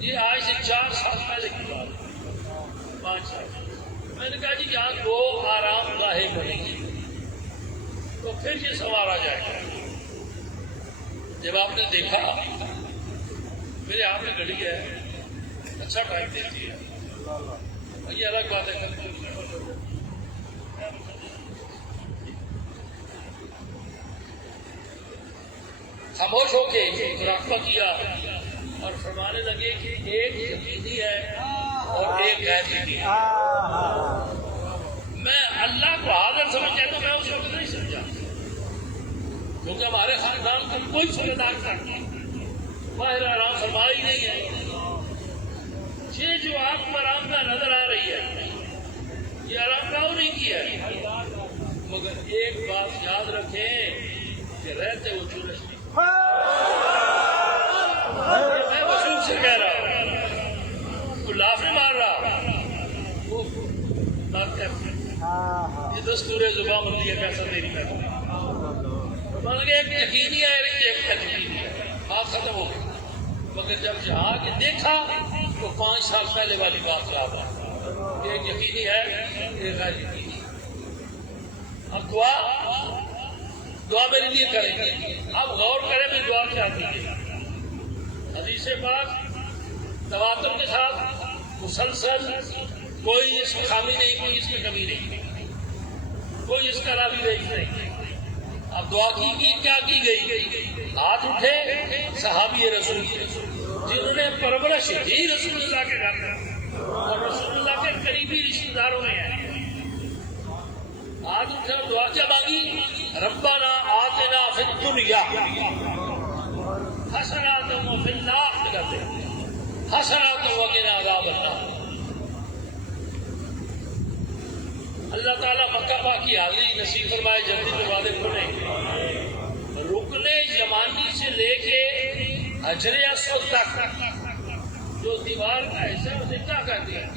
یہ آج سے 4 سال پہلے کی بات 5 سال میں نے کہا جی یہاں 2 آرام گاہیں بنیں گی تو پھر یہ سوار آ جائے گا جب آپ نے دیکھا میرے ہاتھ میں گھڑی ہے اچھا ٹائم دیتی ہے یہ الگ بات ہے خاموش ہو کے مراقبہ کیا اور فرمانے لگے کہ ایک یقینی ہے اور ایک غیر یقینی ہے. میں اللہ کو حاضر سمجھا تو میں اس وقت نہیں سمجھا، کیونکہ ہمارے خاندان کو کوئی سمجھدار کرتا باہر آرام فرمائی نہیں ہے. یہ جو آپ کو آرام کا نظر آ رہی ہے یہ آرام کا نہیں کیا ہے، مگر ایک بات یاد رکھیں کہ رہتے وہ چورش نہیں. میں وصول سے کہہ رہا ہوں، کوئی لاف نہیں مار رہا، وہ بات کہتے ہیں یہ دستور زبان بندی ہے پیسہ میری میں مان لگے ایک یقینی ہے ایک یقینی ہے، بات ختم ہو گئی. مگر جب یہاں کے دیکھا تو 5 سال پہلے والی بات یاد آئی، ایک یقینی ہے ایک غیر یقینی. اب دعا میرے لیے کریں گے. اب غور کریں میں دعا کیا کیجیے. حدیث پاک تواتر کے ساتھ مسلسل، کوئی اس میں خامی نہیں، کوئی اس میں کمی نہیں، کوئی اس کا راوی نہیں. اب دعا کی کیا کی گئی؟ ہاتھ اٹھے صحابی رسول جنہوں نے پرورش ہی رسول اللہ کے گھر میں اور رسول اللہ کے قریبی رشتے داروں میں ہے. ہاتھ اٹھے اور دعا کیا مانگی؟ ربنا آتنا فی الدنیا حسنۃ وفی الآخرۃ حسنۃ وقنا عذاب النار. اللہ تعالیٰ مکہ پاک کی حاضری نصیب فرمائے، جلدی دروازے کھلے. رکن یمانی سے لے کے حجر اسود تک جو دیوار کا حصہ ہے اسے کیا کہتے ہیں؟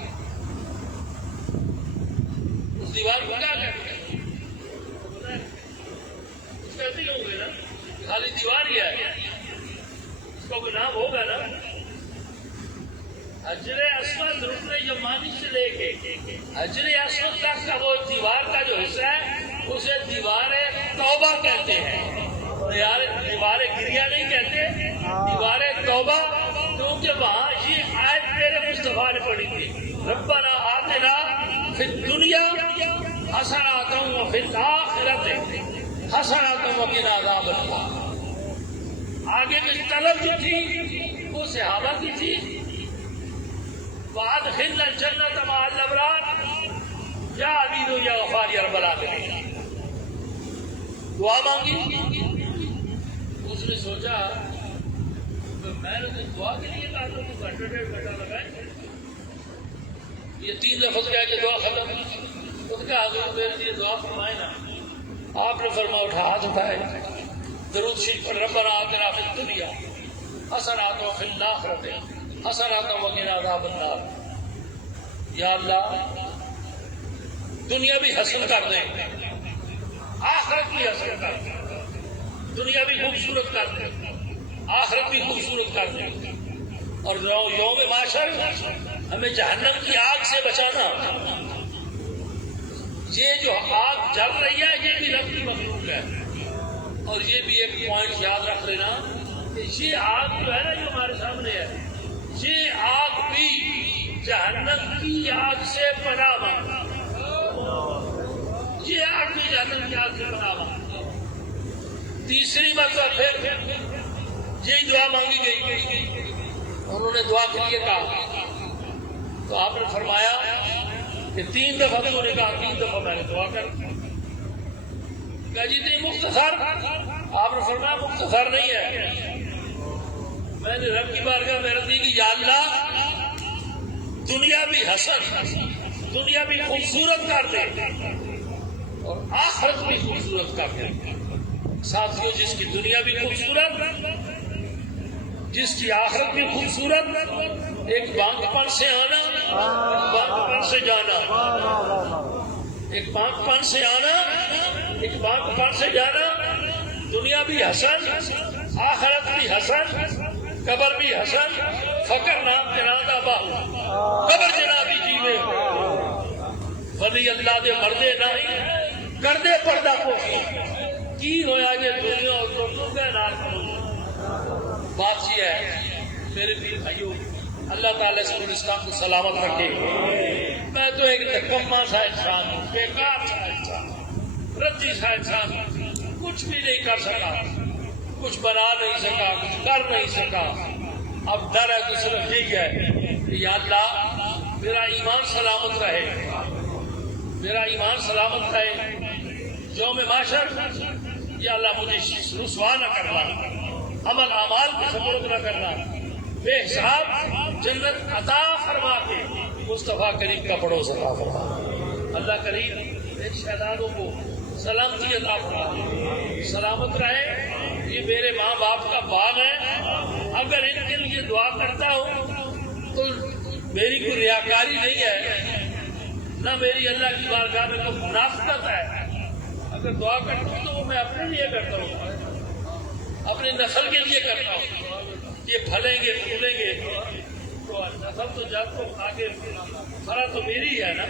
اس دیوار کو کیا کہتے ہیں؟ اس کہتے ہی ہوں گے نا، خالی دیوار ہی ہے، اس کا کوئی نام ہوگا نا. حجر اسود رکن یمانی سے لے کے حجر اسود تک کا وہ دیوار کا جو حصہ ہے اسے دیوار توبہ کہتے ہیں. دیوار گریا نہیں کہتے، دیوار توبہ، کیونکہ وہاں یہ آیت میرے مصطفیٰ نے پڑھی تھی، ربنا آتنا فی الدنیا حسنۃ وفی الآخرۃ حسنۃ وقنا عذاب النار. آگے میں طلب جو تھی وہ صحابہ کی تھی، وادخلنا الجنۃ مع الابرار یا عزیز یا غفار یا رب العالمین. دعا مانگی. اس نے سوچا میں نے تو دعا کے لیے کہا تو گھنٹہ 1.5 گھنٹہ لگائے، یہ 3 لفظ کہہ کے دعا ختم. اس کا حضور میرے لیے دعا فرمائے نا. آپ نے فرما اٹھا ہاتھ اٹھائے، درود شریف پر ربنا آتنا فی الدنیا حسنۃ وفی الآخرۃ حسنۃ وقنا عذاب النار. یا اللہ دنیا بھی حسن کر دیں، آخرت بھی حسن کر دیں. دنیا بھی خوبصورت کر دیں، آخرت بھی خوبصورت کر دیں. اور یوم محشر ہمیں جہنم کی آگ سے بچانا. یہ جو آگ جل رہی ہے یہ بھی رب کی مخلوق ہے. اور یہ بھی ایک پوائنٹ یاد رکھ لینا کہ یہ آگ جو ہے نا جو ہمارے سامنے ہے، یہ آگ بھی جہنم کی آگ سے پناہ مانگتی. یہ آگ بھی جہنم کی آگ سے پناہ مانگتی. تیسری مرتبہ پھر یہی دعا مانگی گئی. انہوں نے دعا کے لیے کہا تو آپ نے فرمایا کہ 3 دفعہ انہوں نے کہا، 3 دفعہ میں نے دعا کر. کہا جی اتنی مختصر؟ آپ نے فرمایا مختصر نہیں ہے. میں نے رب کی بارگاہ میں عرض کی، یا اللہ دنیا بھی حسن، دنیا بھی خوبصورت کر دے اور آخرت بھی خوبصورت کر دے. ساتھیوں جس کی دنیا بھی خوبصورت، جس کی آخرت بھی خوبصورت، ایک بانگ پن سے آنا، بانگ پن سے جانا، ایک بانگ پن سے آنا، ایک بانگ پن سے جانا. دنیا بھی حسن، آخرت بھی حسن، قبر بھی حسن. فقر نام جنازہ باہو قبر جنابی جیوے ولی اللہ دے مردے نہیں کردے پردہ پوشی کی ہویا یہ دنیا اور دوستوں کا نار کرو. بات یہ ہے میرے پیر بھائیو، اللہ تعالیٰ اس پاکستان کو سلامت رکھے. میں تو ایک نکما سا انسان ہوں، بیکار سا انسان، رتی سا انسان ہوں، کچھ بھی نہیں کر سکا. کچھ بنا نہیں سکا، کچھ کر نہیں سکا. اب ڈر ہے تو صرف یہی ہے کہ یا اللہ میرا ایمان سلامت رہے، میرا ایمان سلامت رہے. یوم محشر یا اللہ مجھے رسوا نہ کرنا، عمل اعمال کو سبرد نہ کرنا، بے حساب جنت عطا فرما کے مصطفیٰ کریم کا پڑوس عطا فرما. اللہ کریم ان شہزادوں کو سلامتی عطا فرما، سلامت رہے. یہ میرے ماں باپ کا باغ ہے، اگر ان کے لیے دعا کرتا ہوں تو میری کوئی ریاکاری نہیں ہے، نہ میری اللہ کی بارگاہ میں کوئی منافقت ہے. اگر دعا کرتا ہوں تو وہ میں اپنے لیے کرتا ہوں، اپنی نسل کے لیے کرتا ہوں. یہ پھلیں گے پھولیں گے تو نسل تو جب کو آگے فرا تو میری ہی ہے نا.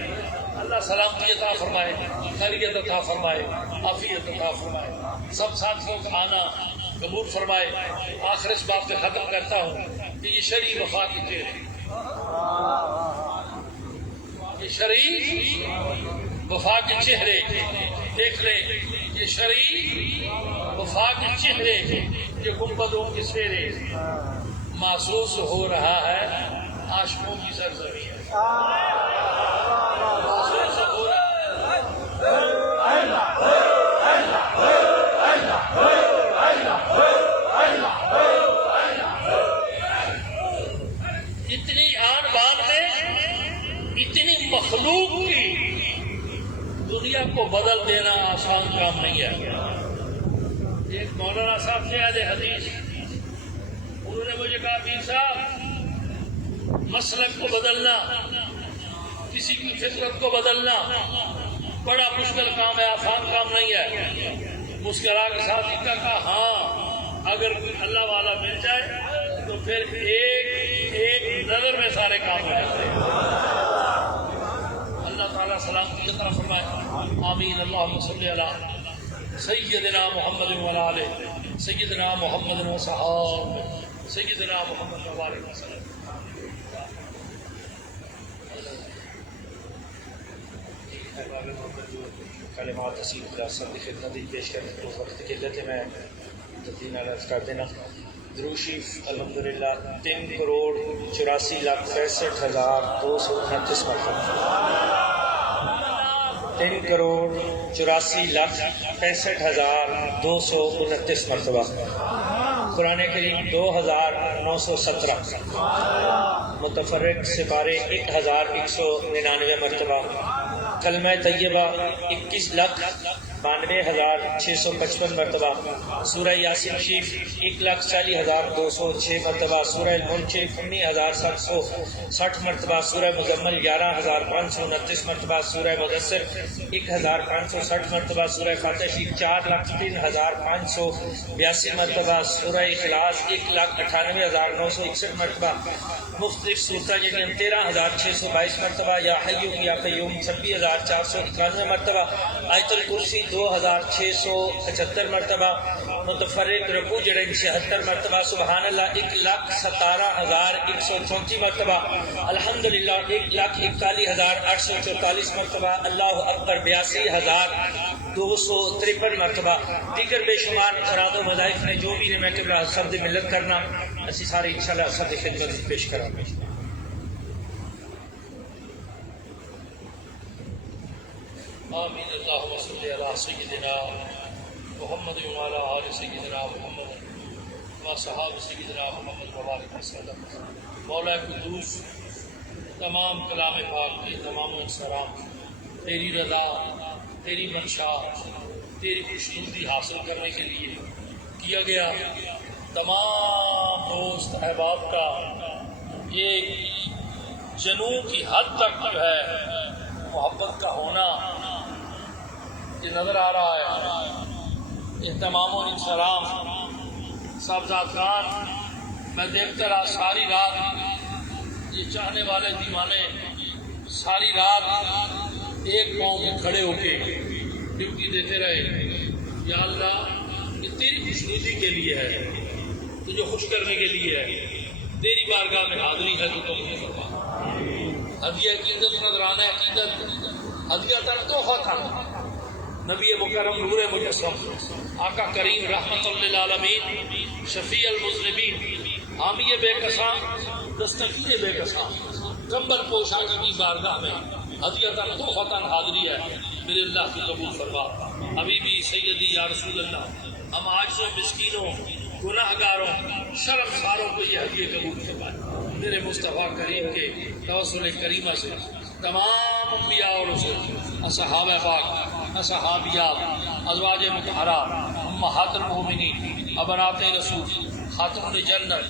اللہ سلامتی عطا فرمائے، خیریت عطا فرمائے، عافیت عطا فرمائے. سب ساتھیوں کا آنا قبول فرمائے. آخر اس بات پہ ختم کرتا ہوں کہ یہ شرعی وفا کے چہرے، یہ شرعی وفا کے چہرے دیکھ لیں. یہ شرعی وفا کے چہرے، یہ گنبدوں کے سیرے، محسوس ہو رہا ہے عاشقوں کی سرزمین. محسوس ہو رہا اتنی آن بان میں اتنی مخلوق کی دنیا کو بدل دینا آسان کام نہیں ہے. ایک مولانا صاحب سے آج حدیث، انہوں نے مجھے کہا پیر صاحب مسلک کو بدلنا، کسی کی فطرت کو بدلنا بڑا مشکل کام ہے، آسان کام نہیں ہے. مسکرا کے ساتھ کہا ہاں اگر کوئی اللہ والا مل جائے تو پھر ایک نظر میں سارے کام ہو جاتے ہیں. اللہ تعالیٰ سلامتی عطا فرمائے. آمین. اللہم صلی علی سیدنا محمد و علی آلہ سیدنا محمد و صحابہ سیدنا محمد و بارک وسلم. کلمات تسلیم خلاصہ کی خدمت پیش کرنے کو وقت کی قلت ہے، میں تقدیم عرض کر دینا. درود شریف الحمدللہ 3,64,229 مرتبہ، 3,64,229 مرتبہ. قرآن کریم 2,917، متفرق سپارے 1,199 مرتبہ. کلمہ طیبہ 21,92,655 مرتبہ. سورہ یاسین شریف 1,40,206 مرتبہ. سورہ الملک شریف 19,760 مرتبہ. سورہ مزمل 11,529 مرتبہ. سورہ مدثر 1,560 مرتبہ. سورہ فاتحہ شریف 4,03,582 مرتبہ. سورہ اخلاص 1,98,961 مرتبہ. مختلف صورتیں یعنی 13,622 مرتبہ. یا حی یا قیوم 26,491 مرتبہ. آیت الکرسی 2,675 مرتبہ. متفرق رکوع جڑے 76 مرتبہ. سبحان اللہ 1,17,134 مرتبہ. الحمدللہ 1,41,844 مرتبہ. اللہ اکبر 82,253 مرتبہ. دیگر بے شمار افراد و وظائف نے جو بھی نے میں قبلہ سرد ملت کرنا اسی سارے انشاءاللہ سرد خدمت پیش کریں گے. آمین. اللہم صلی علی سیدنا محمد و علی آل سیدنا محمد و صحاب سیدنا محمد و بارک وسلم. مولا قدوس تمام کلام پاک کی تمام سلام تیری رضا، تیری منشا، تیری خوشنودی حاصل کرنے کے لیے کیا گیا. تمام دوست احباب کا یہ جنوں کی حد تک جو ہے محبت کا ہونا یہ نظر آ رہا ہے. اہتمام و سلام صاحبزاد خان، میں دیکھتا رہا ساری رات یہ چاہنے والے دیوانے ساری رات ایک پاؤں میں کھڑے ہو کے ڈیوٹی دیتے رہے. یا اللہ یہ تیری خوشنودی کے لیے ہے، تجھے خوش کرنے کے لیے ہے. تیری بارگاہ میں حاضری ہے تو مجھے فرما. ہدیہ عقیدت نظرانے عقیدت ہدیہ تر تحفہ تھا، نبی مکرم نور مجسم آقا کریم رحمت للعالمین شفیع المذنبین حامی بے کساں دستگیر بے کساں کمبل پوشا کی بارگاہ میں ہدیتاً تحفتاً حاضری ہے میرے اللہ کی قبول فرما. حبیبی سیدی یا رسول اللہ ہم عاجزوں مسکینوں گناہ گاروں شرمساروں کو یہ ہدیے قبول فرمائے. میرے مصطفیٰ کریم کے توسل کریمہ سے تمام انبیاء اور رسول اصحابہ پاک اصحابیات ازواج مطہرات امہات المؤمنین ابنات رسول خاتون جنت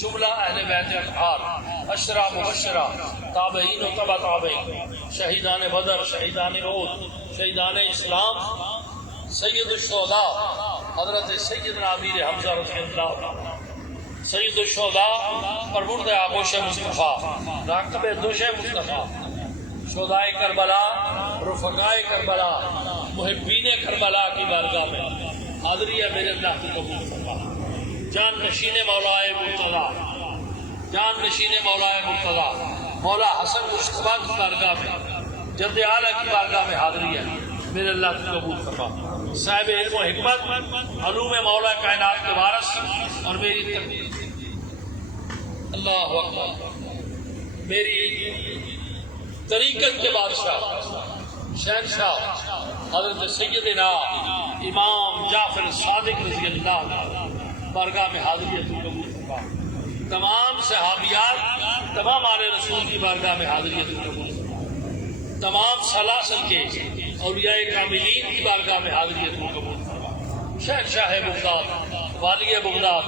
جملہ اہل بیت اطہار عشرہ مبشرہ تابعین و تبع تابعین شہیدان بدر شہیدان احد شہیدان اسلام سید الشہداء حضرت سیدنا امیر حمزہ رضی اللہ عنہ سید الشہداء پرورد آغوش مصطفیٰ راکب دوش مصطفیٰ شہدائے کربلا رفقائے کربلا محبین کربلا کی بارگاہ میں حاضری ہے میرے اللہ کی قبول فرما. جان نشین مولائے مرتضیٰ جان نشین مولائے مرتضیٰ مولا حسن مصطفیٰ کی بارگاہ میں جد اعلیٰ کی بارگاہ میں حاضری ہے میرے اللہ کی قبول فرما. صاحب علم و حکمت علوم مولا کائنات کے وارث اور میری اللہ اکبر میری طریقت کے بادشاہ شہنشاہ حضرت سیدنا امام جعفر صادق رضی اللہ عنہ بارگاہ میں حاضری ہے تو قبول فرما. تمام صحابیات تمام آل رسول کی بارگاہ میں حاضری ہے تو قبول فرما. تمام سلاسل کے اولیاء کاملین کی بارگاہ میں حاضری ہے تو قبول فرما. شہنشاہ بغداد والی بغداد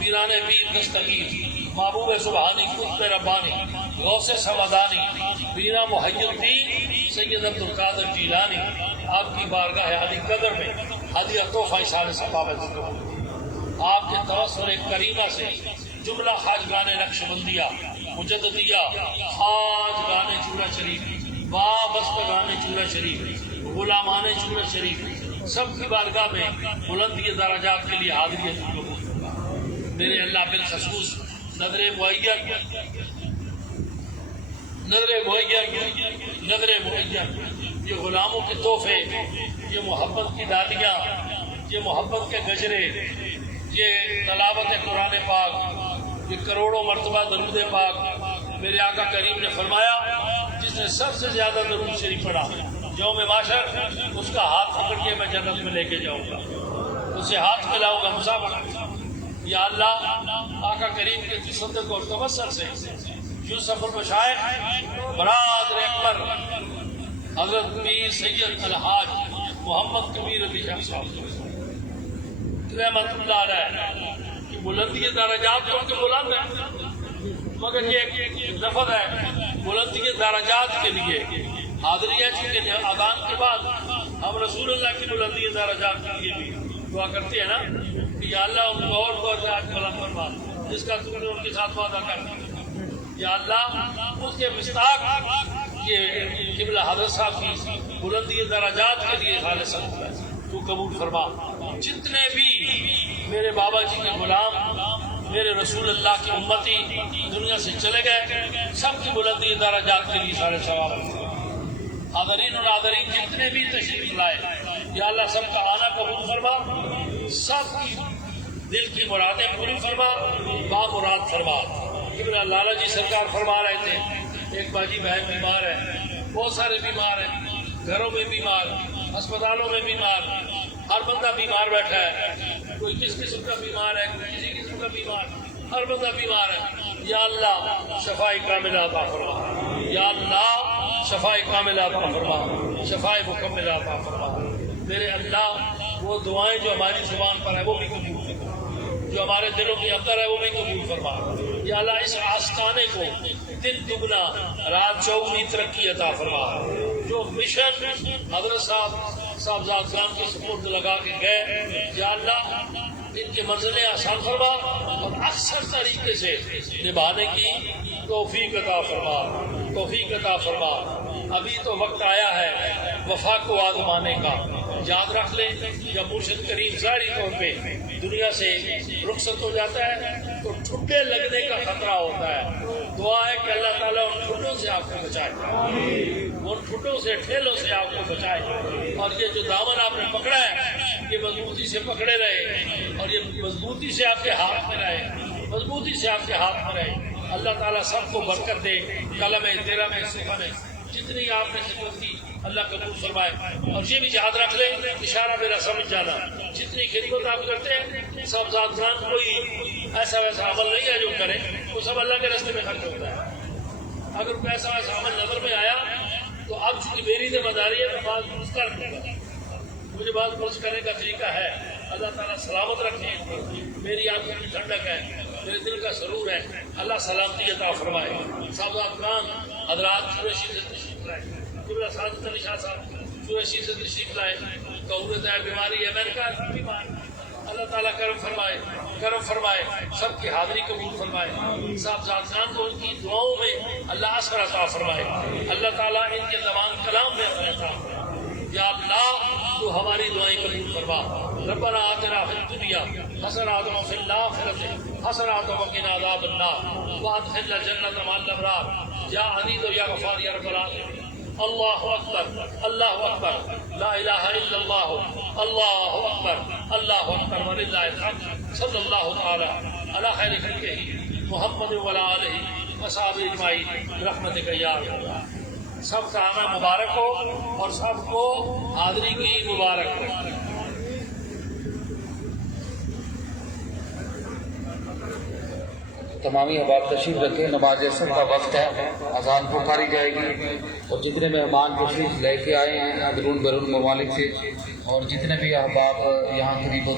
پیران پیر دستگیر محبوب سبحانی قطب ربانی غوث سمدانی بینا محی الدین سید عبدالقادر جیلانی آپ کی بارگاہ علی قدر میں ہدیہ تحفہ سال ثقافت آپ کے توسل کریمہ سے جملہ خواجگان نقشبندیہ مجددیہ خواجگان چورا شریف وابستگان چورا شریف غلامان چورا شریف سب کی بارگاہ میں بلندی درجات کے لیے حاضری ہے. میرے اللہ بالخصوص نظر معین یہ غلاموں کے تحفے یہ محبت کی ڈالیاں یہ محبت کے گجرے یہ تلاوت قرآن پاک یہ کروڑوں مرتبہ درود پاک میرے آقا کریم نے فرمایا جس نے سب سے زیادہ درود شریف پڑھا یوم معاشر اس کا ہاتھ پکڑ کے میں جنت میں لے کے جاؤں گا اسے ہاتھ ملاؤں گا مسافر. یا اللہ آقا کریم کے تصدق اور توسل سے یوسف المشائخ برادر اکبر حضرت میر سید الحاج محمد کبیر علی شاہ صاحب رحمت اللہ علیہ کی بلندی درجات تو ان کے بلند ہیں مگر یہ ایک لفظ ہے بلندی درجات کے لیے حاضری ہے چونکہ اذان کے بعد ہم رسول اللہ کی بلندی درجات کے لیے بھی دعا کرتے ہیں نا کہ یا اللہ ان کو اور درجات بلند فرما جس کا تم نے ان کے ساتھ وعدہ کر دیا. یا اللہ اس کے مستاق یہ قبلہ حضرت صاحب کی بلندی درجات کے لیے خالص تو قبول فرما. جتنے بھی میرے بابا جی کے غلام میرے رسول اللہ کی امتی دنیا سے چلے گئے سب کی بلندی درجات کے لیے سارے ثواب. حاضرین اور ناظرین جتنے بھی تشریف لائے یا اللہ سب کا آنا قبول فرما سب کی دل کی مرادیں پوری فرما با مراد فرما. ابن لالا جی سرکار فرما رہے تھے ایک باجی بہن بیمار ہے بہت سارے بیمار ہیں گھروں میں بیمار اسپتالوں میں بیمار ہر بندہ بیمار بیٹھا ہے کوئی کس قسم کا بیمار ہے کوئی کسی قسم کا بیمار ہر بندہ بیمار ہے. یا اللہ شفاء کاملہ عطا فرما یا اللہ شفاء کاملہ عطا فرما شفاء مکملہ عطا فرما. میرے اللہ وہ دعائیں جو ہماری زبان پر ہے وہ بھی قبول فرما جو ہمارے دلوں کے اندر ہے وہ بھی قبول فرما. یا اللہ اس آستانے کو دن دگنا رات چوگنی ترقی عطا فرما. جو مشن حضرت صاحبزاد خان کے سپرد لگا کے گئے یا اللہ ان کے منزلیں آسان فرما اور اکثر طریقے سے نبھانے کی توفیق عطا فرما. ابھی تو وقت آیا ہے وفا کو آزمانے کا. یاد رکھ لیں جب مرشد کریم ظاہری طور پہ دنیا سے رخصت ہو جاتا ہے تو ٹھڈے لگنے کا خطرہ ہوتا ہے. دعا ہے کہ اللہ تعالیٰ ان ٹھڈوں سے آپ کو بچائے ان ٹھڈوں چوٹوں سے ٹھیلوں سے آپ کو بچائے، اور یہ جو دامن آپ نے پکڑا ہے یہ مضبوطی سے پکڑے رہے، اور یہ مضبوطی سے آپ کے ہاتھ میں رہے، مضبوطی سے آپ کے ہاتھ میں رہے۔ اللہ تعالیٰ سب کو برکت دے، قلم تیرہ میں صفحہ میں جتنی آپ نے خدمت کی اللہ قبول فرمائے، اور یہ بھی یاد رکھ لیں، اشارہ میرا سمجھ جانا، جتنی خدمت آپ کرتے ہیں سب ذات کوئی ایسا ویسا عمل نہیں ہے جو کرے، وہ سب اللہ کے راستے میں خرچ ہوتا ہے۔ اگر کوئی ایسا ویسا عمل نظر میں آیا تو اب چونکہ میری ذمہ داری ہے تو بعض درست کر دوں گا، مجھے بعض درست کرنے کا طریقہ ہے۔ اللہ تعالیٰ سلامت رکھے، میری آنکھوں کی ٹھنڈک ہے، میرے دل کا سرور ہے، اللہ سلامتی عطا فرمائے۔ صاحب خان حضرات سورہ شیخ سے تشریف لائے، قبلہ سعادت علی شاہ صاحب سورہ شیخ سے تشریف لائے، قبول ہے بیماری ہے، میں نے کہا بیمار، اللہ تعالیٰ کرم فرمائے، کرم فرمائے، سب کی حاضری قبول فرمائے۔ صاحب خان کو ان کی دعاؤں میں اللہ اثر عطا فرمائے، اللہ تعالیٰ ان کے زبان کلام میں اثر عطا فرمائے۔ یا اللہ تو ہماری دعائیں قبول فرما۔ ربنا آتنا فی الدنیا حسنۃ وفی الآخرۃ حسنۃ وقنا عذاب النار وادخلنا الجنۃ مع الابرار یا عزیز یا غفار یا رب العالمین۔ اللہ اکبر، اللہ اکبر، لا الہ الا اللہ، اللہ اکبر، اللہ اکبر وللہ الحمد۔ صلی اللہ تعالی علی خیر خلقہ محمد وعلی آلہ وصحبہ اجمعین برحمتک یا ارحم۔ سب کا آنا مبارک ہو اور سب کو حاضری کی مبارک ہو۔ تمامی احباب تشریف رکھیں، نماز عصر کا وقت ہے، اذان پکاری جائے گی، اور جتنے مہمان تشریف لے کے آئے ہیں اندرون بیرون ممالک سے، اور جتنے بھی احباب یہاں قریب